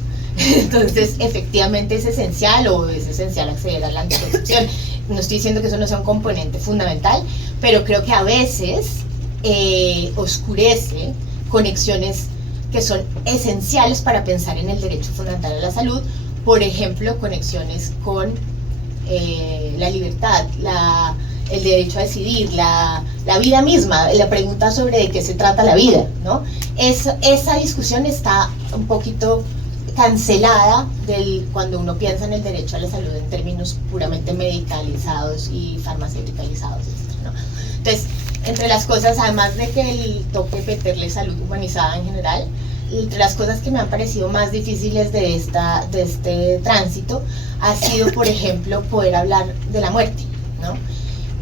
Entonces, efectivamente es esencial, o es esencial acceder a la anticoncepción. No estoy diciendo que eso no sea un componente fundamental, pero creo que a veces oscurece conexiones que son esenciales para pensar en el derecho fundamental a la salud. Por ejemplo, conexiones con la libertad, el derecho a decidir, la vida misma, la pregunta sobre de qué se trata la vida, ¿no? Esa discusión está un poquito cancelada cuando uno piensa en el derecho a la salud en términos puramente medicalizados y farmaceuticalizados, etc., ¿no? Entonces, entre las cosas, además de que el toque meterle salud humanizada en general, entre las cosas que me han parecido más difíciles de este tránsito ha sido, por ejemplo, poder hablar de la muerte, ¿no?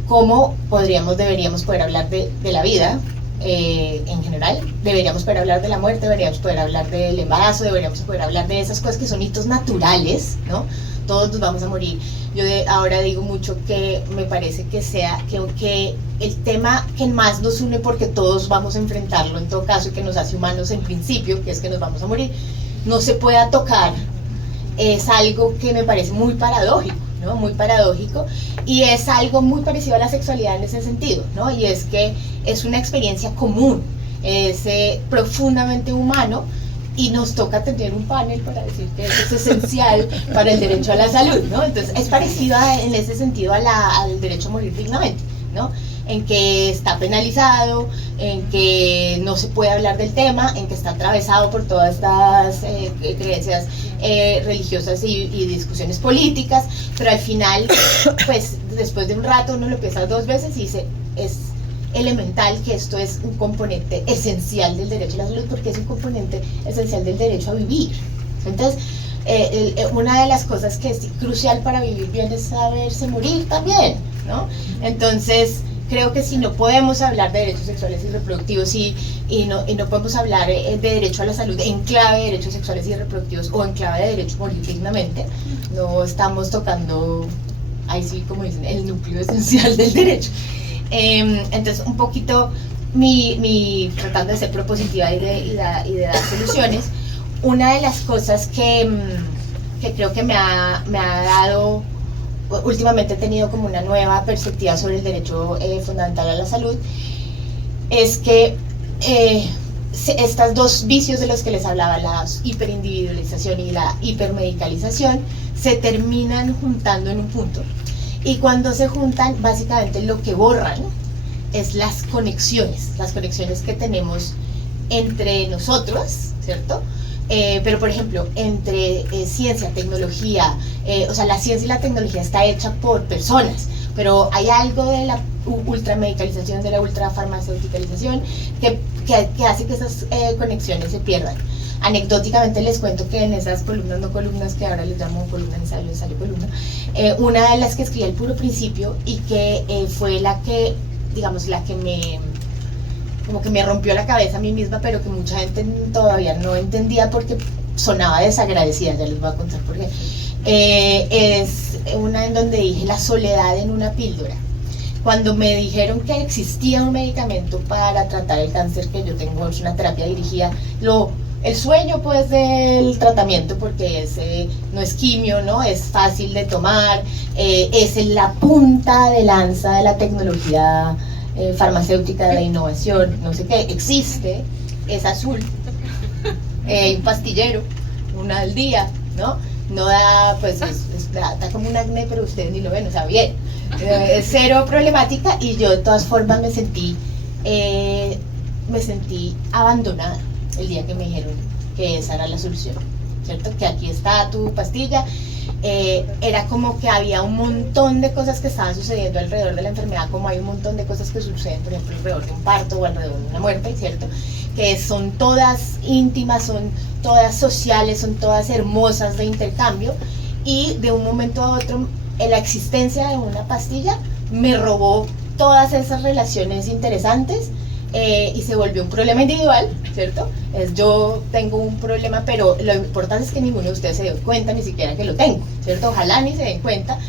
¿Cómo deberíamos poder hablar de la vida en general? Deberíamos poder hablar de la muerte, deberíamos poder hablar del embarazo, deberíamos poder hablar de esas cosas que son hitos naturales, ¿no? Todos nos vamos a morir. Yo ahora digo mucho que me parece que el tema que más nos une, porque todos vamos a enfrentarlo en todo caso y que nos hace humanos en principio, que es que nos vamos a morir, no se pueda tocar, es algo que me parece muy paradójico, ¿no? Muy paradójico, y es algo muy parecido a la sexualidad en ese sentido, ¿no? Y es que es una experiencia común, es profundamente humano, y nos toca tener un panel para decir que eso es esencial para el derecho a la salud, ¿no? Entonces es parecido en ese sentido al derecho a morir dignamente, ¿no? En que está penalizado, en que no se puede hablar del tema, en que está atravesado por todas estas creencias religiosas y discusiones políticas, pero al final, pues después de un rato uno lo piensa dos veces y dice, es elemental que esto es un componente esencial del derecho a la salud, porque es un componente esencial del derecho a vivir. Entonces, una de las cosas que es crucial para vivir bien es saberse morir también, ¿no? Entonces, creo que si no podemos hablar de derechos sexuales y reproductivos y no podemos hablar de derecho a la salud en clave de derechos sexuales y reproductivos o en clave de derecho a morir dignamente, no estamos tocando, ahí sí, como dicen, el núcleo esencial del derecho. Entonces, un poquito tratando de ser propositiva y de dar soluciones, una de las cosas que creo que me ha dado, últimamente he tenido como una nueva perspectiva sobre el derecho fundamental a la salud, es que estos dos vicios de los que les hablaba, la hiperindividualización y la hipermedicalización, se terminan juntando en un punto. Y cuando se juntan, básicamente lo que borran es las conexiones que tenemos entre nosotros, ¿cierto? Pero por ejemplo, entre ciencia, tecnología, o sea, la ciencia y la tecnología está hecha por personas, pero hay algo de la ultramedicalización, de la ultrafarmaceuticalización, que hace que esas conexiones se pierdan. Anecdóticamente les cuento que en esas columnas, no columnas, que ahora les llamo columna, ensayo columna, una de las que escribí al puro principio y que fue la que, digamos, la que me rompió la cabeza a mí misma, pero que mucha gente todavía no entendía porque sonaba desagradecida, ya les voy a contar por qué. Es una en donde dije la soledad en una píldora. Cuando me dijeron que existía un medicamento para tratar el cáncer que yo tengo, es una terapia dirigida, el sueño pues del tratamiento, porque no es quimio, ¿no? Es fácil de tomar, es en la punta de lanza de la tecnología farmacéutica, de la innovación, no sé qué, existe, es azul, un pastillero, una al día, ¿no? No da, pues, da como un acné, pero ustedes ni lo ven, o sea, bien, es cero problemática, y yo de todas formas me sentí abandonada el día que me dijeron que esa era la solución, ¿cierto? Que aquí está tu pastilla. Era como que había un montón de cosas que estaban sucediendo alrededor de la enfermedad, como hay un montón de cosas que suceden, por ejemplo, alrededor de un parto o alrededor de una muerte, ¿cierto? Que son todas íntimas, son todas sociales, son todas hermosas de intercambio, y de un momento a otro la existencia de una pastilla me robó todas esas relaciones interesantes. Y se volvió un problema individual, ¿cierto? Yo tengo un problema, pero lo importante es que ninguno de ustedes se dio cuenta ni siquiera que lo tengo, ¿cierto? Ojalá ni se den cuenta,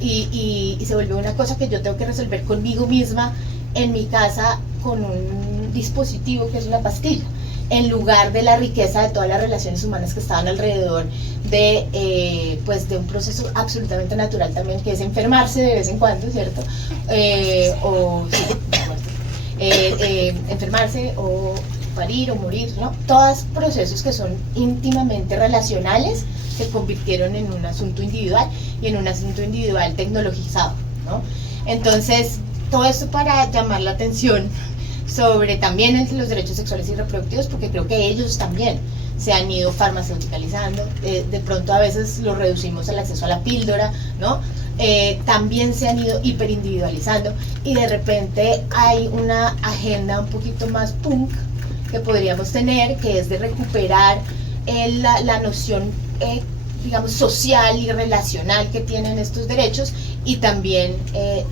y se volvió una cosa que yo tengo que resolver conmigo misma en mi casa con un dispositivo que es una pastilla, en lugar de la riqueza de todas las relaciones humanas que estaban alrededor de un proceso absolutamente natural también, que es enfermarse de vez en cuando, ¿cierto? Enfermarse o parir o morir, ¿no? Todos procesos que son íntimamente relacionales se convirtieron en un asunto individual, y en un asunto individual tecnologizado, ¿no? Entonces, todo esto para llamar la atención sobre también los derechos sexuales y reproductivos, porque creo que ellos también se han ido farmaceuticalizando, de pronto a veces lo reducimos al acceso a la píldora, ¿no? También se han ido hiperindividualizando, y de repente hay una agenda un poquito más punk que podríamos tener, que es de recuperar la noción, digamos, social y relacional que tienen estos derechos, y también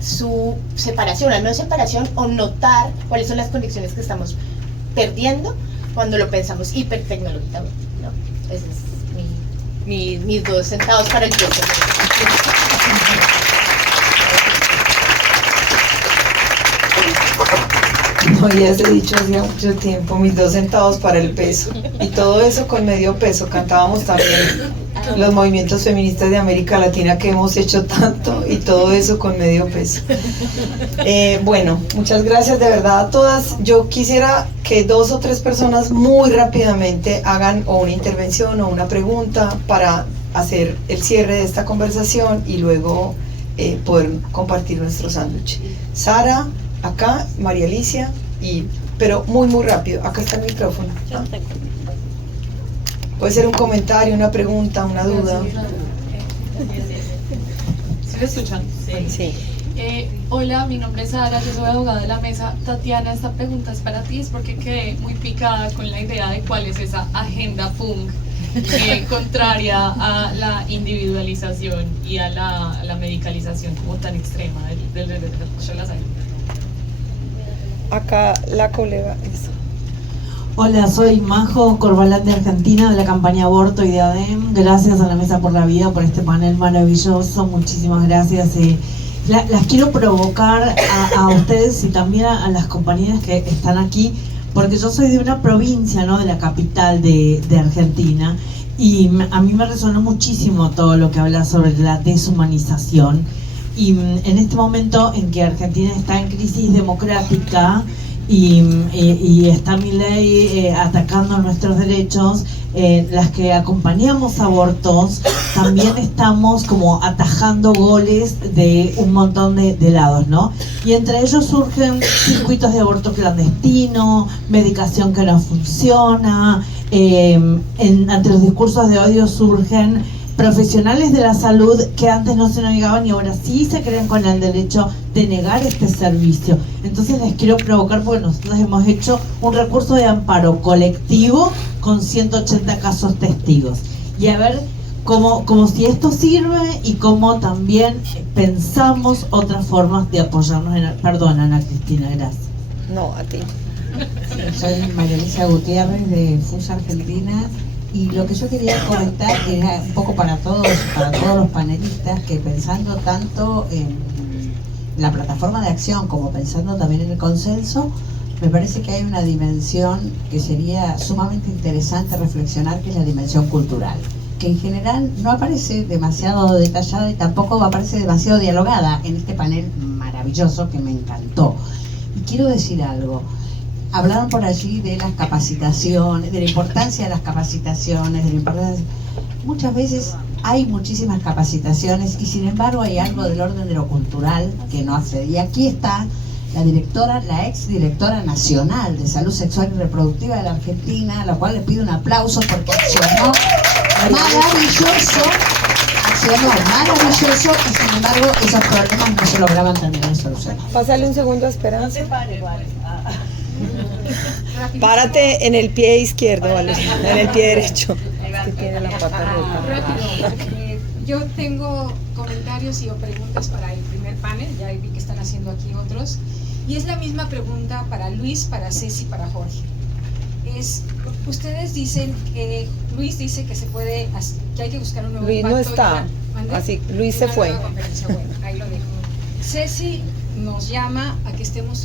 su separación, la no separación, o notar cuáles son las conexiones que estamos perdiendo cuando lo pensamos hipertecnológicamente, ¿no? Ese es mis 2 centavos para el tiempo. No, ya se he dicho hace mucho tiempo, mis 2 centavos para el peso, y todo eso con medio peso. Cantábamos también los movimientos feministas de América Latina que hemos hecho tanto, y todo eso con medio peso. Bueno, muchas gracias de verdad a todas. Yo quisiera que 2 o 3 personas muy rápidamente hagan o una intervención o una pregunta para hacer el cierre de esta conversación y luego poder compartir nuestro sándwich. Sara, acá, María Alicia, pero muy rápido. Acá está el micrófono. ¿Ah? Puede ser un comentario, una pregunta, una duda. ¿Sí me escuchan? Sí. Hola, mi nombre es Sara, yo soy abogada de la mesa. Tatiana, esta pregunta es para ti, es porque quedé muy picada con la idea de cuál es esa agenda punk contraria a la individualización y a la medicalización como tan extrema del derecho a la salud. Acá la colega. Hola, soy Majo Corbalán de Argentina, de la campaña Aborto y de ADEM. Gracias a la Mesa por la Vida por este panel maravilloso, muchísimas gracias. Las quiero provocar a ustedes y también a las compañeras que están aquí porque yo soy de una provincia, ¿no? De la capital de Argentina, y a mí me resonó muchísimo todo lo que habla sobre la deshumanización. Y en este momento en que Argentina está en crisis democrática y está Milei atacando nuestros derechos, las que acompañamos abortos también estamos como atajando goles de un montón de lados, ¿no? Y entre ellos surgen circuitos de aborto clandestino, medicación que no funciona, ante los discursos de odio surgen profesionales de la salud que antes no se negaban y ahora sí se creen con el derecho de negar este servicio. Entonces les quiero provocar, porque nosotros hemos hecho un recurso de amparo colectivo con 180 casos testigos. Y a ver como si esto sirve y cómo también pensamos otras formas de apoyarnos. Perdón, Ana Cristina, gracias. No, a ti. Soy María Elisa Gutiérrez de FUS Argentina. Y lo que yo quería comentar era un poco para todos los panelistas, que pensando tanto en la plataforma de acción como pensando también en el consenso, me parece que hay una dimensión que sería sumamente interesante reflexionar, que es la dimensión cultural, que en general no aparece demasiado detallada y tampoco aparece demasiado dialogada en este panel maravilloso que me encantó. Y quiero decir algo. Hablaron por allí de las capacitaciones, de la importancia de las capacitaciones, de la importancia. Muchas veces hay muchísimas capacitaciones y sin embargo hay algo del orden de lo cultural que no accede. Y aquí está la ex directora nacional de salud sexual y reproductiva de la Argentina, a la cual le pido un aplauso porque accionó maravilloso y sin embargo esos problemas no se lograban terminar de solucionar. Pásale un segundo a Esperanza. Párate en el pie izquierdo, ¿vale? En el pie derecho. Que tiene la pata rota. Rápido. Yo tengo comentarios y o preguntas para el primer panel, ya vi que están haciendo aquí otros. Y es la misma pregunta para Luis, para Ceci, para Jorge. Ustedes dicen que Luis dice que se puede, que hay que buscar un nuevo Luis pacto. no está. Así, Luis se fue. Bueno, ahí lo dejo. Ceci nos llama a que estemos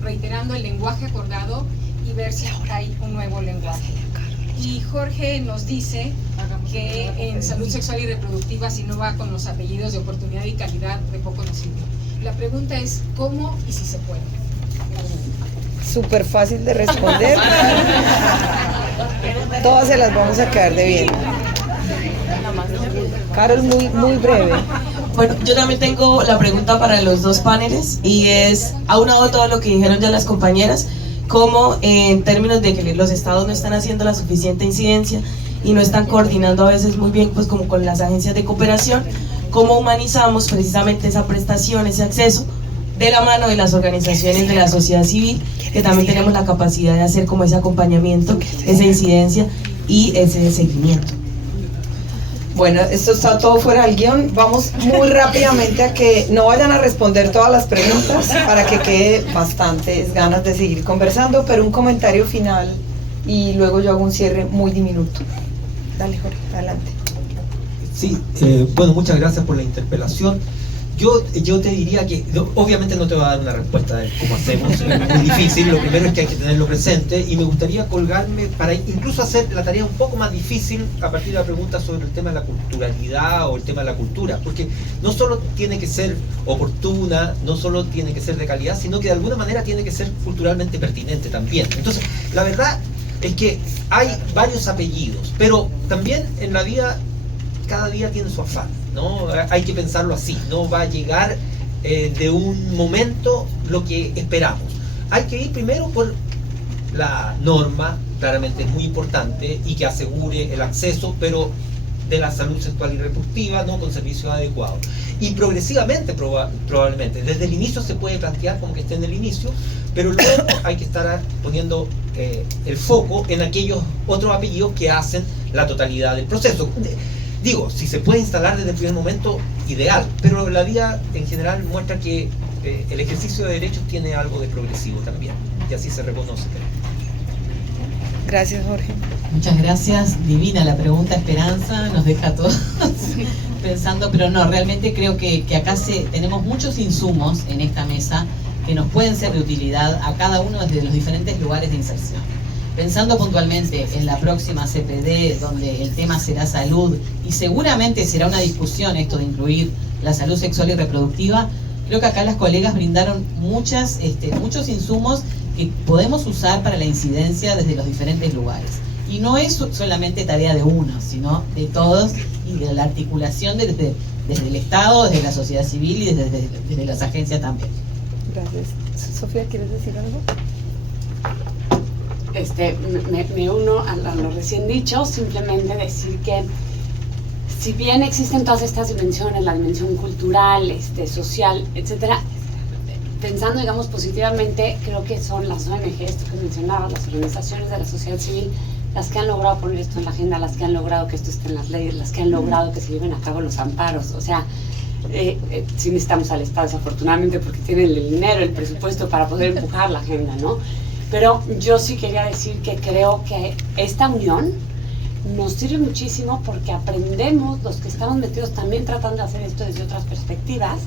reiterando el lenguaje acordado y ver si hay un nuevo lenguaje. Y Jorge nos dice que en salud sexual y reproductiva, si no va con los apellidos de oportunidad y calidad, de poco nos sirve. La pregunta es ¿cómo y si se puede? Súper fácil de responder. Todas se las vamos a quedar de bien. Carol, muy breve. Bueno, yo también tengo la pregunta para los dos paneles y es, aunado todo lo que dijeron ya las compañeras, como en términos de que los estados no están haciendo la suficiente incidencia y no están coordinando a veces muy bien pues como con las agencias de cooperación, cómo humanizamos precisamente esa prestación, ese acceso de la mano de las organizaciones de la sociedad civil, que también tenemos la capacidad de hacer como ese acompañamiento, esa incidencia y ese seguimiento. Bueno, esto está todo fuera del guión. Vamos muy rápidamente a que no vayan a responder todas las preguntas para que quede bastantes ganas de seguir conversando, pero un comentario final y luego yo hago un cierre muy diminuto. Dale, Jorge, adelante. Sí, bueno, muchas gracias por la interpelación. Yo te diría que, obviamente no te voy a dar una respuesta de cómo hacemos, es muy difícil, lo primero es que hay que tenerlo presente y me gustaría colgarme para incluso hacer la tarea un poco más difícil a partir de la pregunta sobre el tema de la culturalidad o el tema de la cultura, porque no solo tiene que ser oportuna, no solo tiene que ser de calidad, sino que de alguna manera tiene que ser culturalmente pertinente también. Entonces, la verdad es que hay varios apellidos, pero también en la vida cada día tiene su afán, ¿no? Hay que pensarlo así, no va a llegar de un momento lo que esperamos. Hay que ir primero por la norma, claramente es muy importante, y que asegure el acceso, pero de la salud sexual y reproductiva, ¿no? Con servicios adecuados. Y progresivamente, probablemente, desde el inicio se puede plantear como que esté en el inicio, pero luego hay que estar poniendo el foco en aquellos otros apellidos que hacen la totalidad del proceso. Digo, si se puede instalar desde el primer momento, ideal, pero la vida en general muestra que el ejercicio de derechos tiene algo de progresivo también, y así se reconoce. Gracias, Jorge. Muchas gracias, divina la pregunta, Esperanza, nos deja a todos pensando, pero no, realmente creo que acá tenemos muchos insumos en esta mesa que nos pueden ser de utilidad a cada uno desde los diferentes lugares de inserción. Pensando puntualmente en la próxima CPD, donde el tema será salud, y seguramente será una discusión esto de incluir la salud sexual y reproductiva, creo que acá las colegas brindaron muchos insumos que podemos usar para la incidencia desde los diferentes lugares. Y no es solamente tarea de uno, sino de todos, y de la articulación desde el Estado, desde la sociedad civil y desde las agencias también. Gracias. Sofía, ¿quieres decir algo? Me uno a lo recién dicho, simplemente decir que si bien existen todas estas dimensiones, la dimensión cultural, social, etcétera, pensando, digamos, positivamente, creo que son las ONG, esto que mencionabas, las organizaciones de la sociedad civil, las que han logrado poner esto en la agenda, las que han logrado que esto esté en las leyes, las que han logrado que se lleven a cabo los amparos. O sea, sí necesitamos al Estado, desafortunadamente, porque tienen el dinero, el presupuesto para poder empujar la agenda, ¿no? Pero yo sí quería decir que creo que esta unión nos sirve muchísimo porque aprendemos, los que estamos metidos también tratando de hacer esto desde otras perspectivas,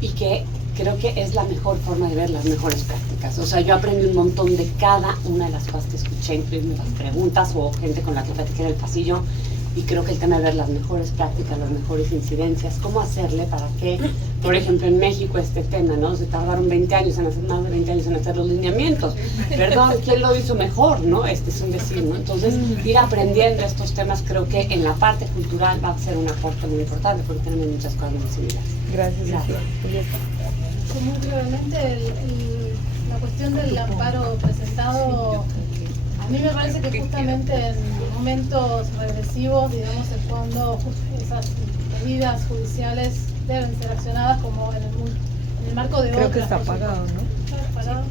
y que creo que es la mejor forma de ver las mejores prácticas. O sea, yo aprendí un montón de cada una de las cosas que escuché, incluyendo las preguntas o gente con la que platiqué en el pasillo, y creo que el tema de ver las mejores prácticas, las mejores incidencias, cómo hacerle para que, por ejemplo, en México este tema, ¿no? Se tardaron 20 años en hacer, más de 20 años en hacer los lineamientos. Perdón, ¿quién lo hizo mejor, no? Es un decir, ¿no? Entonces, ir aprendiendo estos temas creo que en la parte cultural va a ser un aporte muy importante porque tenemos muchas cosas muy similares. Gracias. Muy brevemente, la cuestión del amparo presentado, a mí me parece que justamente en momentos regresivos, digamos, el fondo, esas medidas judiciales deben ser accionadas como en el marco de Creo otras. que está apagado, ¿no? ¿Está apagado?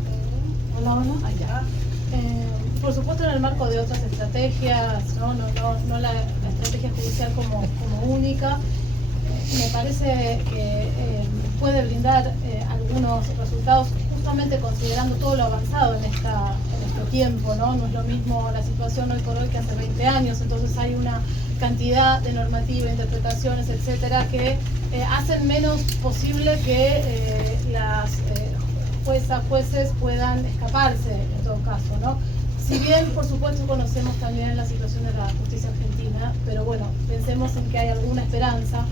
Hola. Allá. Por supuesto en el marco de otras estrategias, no la estrategia judicial como única. Me parece que puede brindar algunos resultados justamente considerando todo lo avanzado en este tiempo, ¿no? No es lo mismo la situación hoy por hoy que hace 20 años, entonces hay una cantidad de normativa, interpretaciones, etcétera, que hacen menos posible que las jueces puedan escaparse en todo caso, ¿no? Si bien, por supuesto, conocemos también la situación de la justicia argentina, pero bueno, pensemos en que hay alguna esperanza.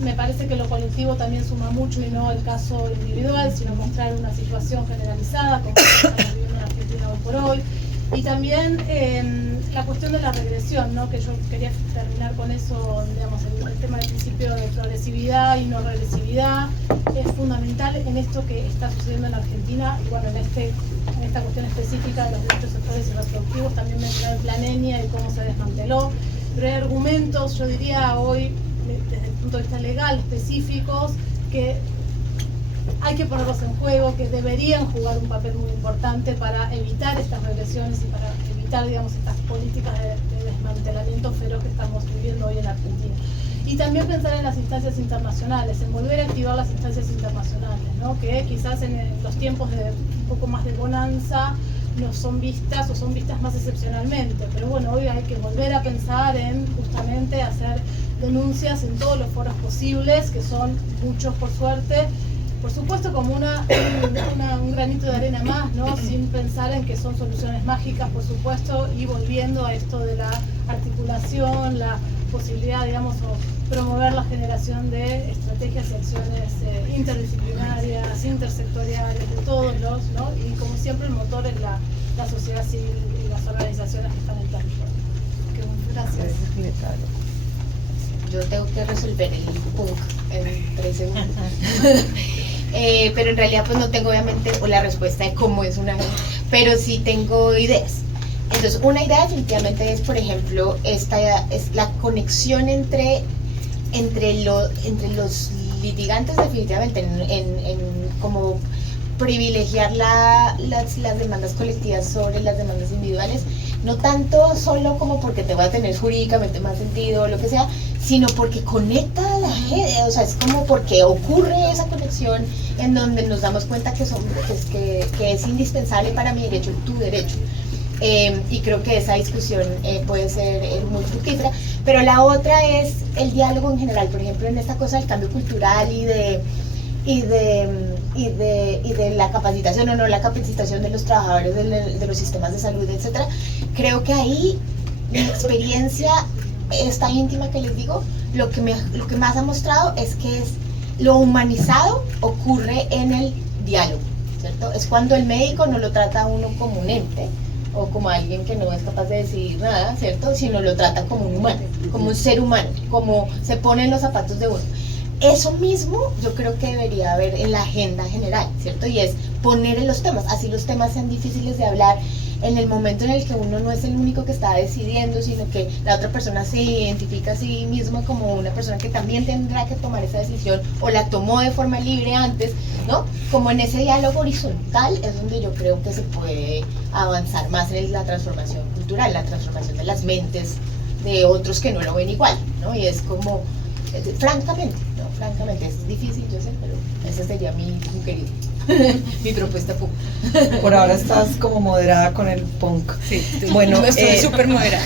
Me parece que lo colectivo también suma mucho y no el caso individual, sino mostrar una situación generalizada como estamos viviendo en Argentina hoy por hoy. Y también la cuestión de la regresión, ¿no? Que yo quería terminar con eso, digamos, el tema del principio de progresividad y no regresividad es fundamental en esto que está sucediendo en Argentina, y bueno, en esta cuestión específica de los derechos sexuales y reproductivos, también mencionar el Plan ENIA y cómo se desmanteló, pero hay argumentos, yo diría hoy, desde el punto de vista legal, específicos, que hay que ponerlos en juego, que deberían jugar un papel muy importante para evitar estas regresiones y para evitar, digamos, estas políticas de desmantelamiento feroz que estamos viviendo hoy en Argentina. Y también pensar en las instancias internacionales, en volver a activar las instancias internacionales, ¿no? Que quizás en los tiempos de un poco más de bonanza no son vistas o son vistas más excepcionalmente, pero bueno, hoy hay que volver a pensar en justamente hacer denuncias en todos los foros posibles, que son muchos por suerte, por supuesto como un granito de arena más, ¿no? Sin pensar en que son soluciones mágicas, por supuesto, y volviendo a esto de la articulación, la posibilidad, digamos, o promover la generación de estrategias y acciones interdisciplinarias, intersectoriales, de todos los, ¿no? Y como siempre el motor es la sociedad civil y las organizaciones que están en el territorio. Gracias. Yo tengo que resolver el punk en 3 segundos. Pero en realidad pues no tengo obviamente la respuesta de cómo es una, pero sí tengo ideas. Entonces una idea definitivamente es, por ejemplo, esta es la conexión entre los litigantes, definitivamente en como privilegiar las demandas colectivas sobre las demandas individuales, no tanto solo como porque te va a tener jurídicamente más sentido o lo que sea, sino porque conecta a la gente, o sea, es como porque ocurre esa conexión en donde nos damos cuenta que es indispensable para mi derecho, tu derecho. Y creo que esa discusión puede ser muy fructífera, pero la otra es el diálogo en general, por ejemplo, en esta cosa del cambio cultural y de y de la capacitación o no la capacitación de los trabajadores de los sistemas de salud, etcétera. Creo que ahí mi experiencia esta íntima que les digo, lo que más ha mostrado es que lo humanizado ocurre en el diálogo, ¿cierto? Es cuando el médico no lo trata a uno como un ente o como alguien que no es capaz de decidir nada, ¿cierto? Sino lo trata como un humano, como un ser humano, como se pone en los zapatos de uno. Eso mismo yo creo que debería haber en la agenda general, ¿cierto? Y es poner en los temas, así los temas sean difíciles de hablar, en el momento en el que uno no es el único que está decidiendo, sino que la otra persona se identifica a sí misma como una persona que también tendrá que tomar esa decisión o la tomó de forma libre antes, ¿no? Como en ese diálogo horizontal es donde yo creo que se puede avanzar más en la transformación cultural, la transformación de las mentes de otros que no lo ven igual, ¿no? Y es como, francamente, ¿no? Francamente, es difícil, yo sé, pero esa sería mi querido. Mi propuesta punk. Por ahora estás como moderada con el punk. Sí, bueno, estoy súper moderada.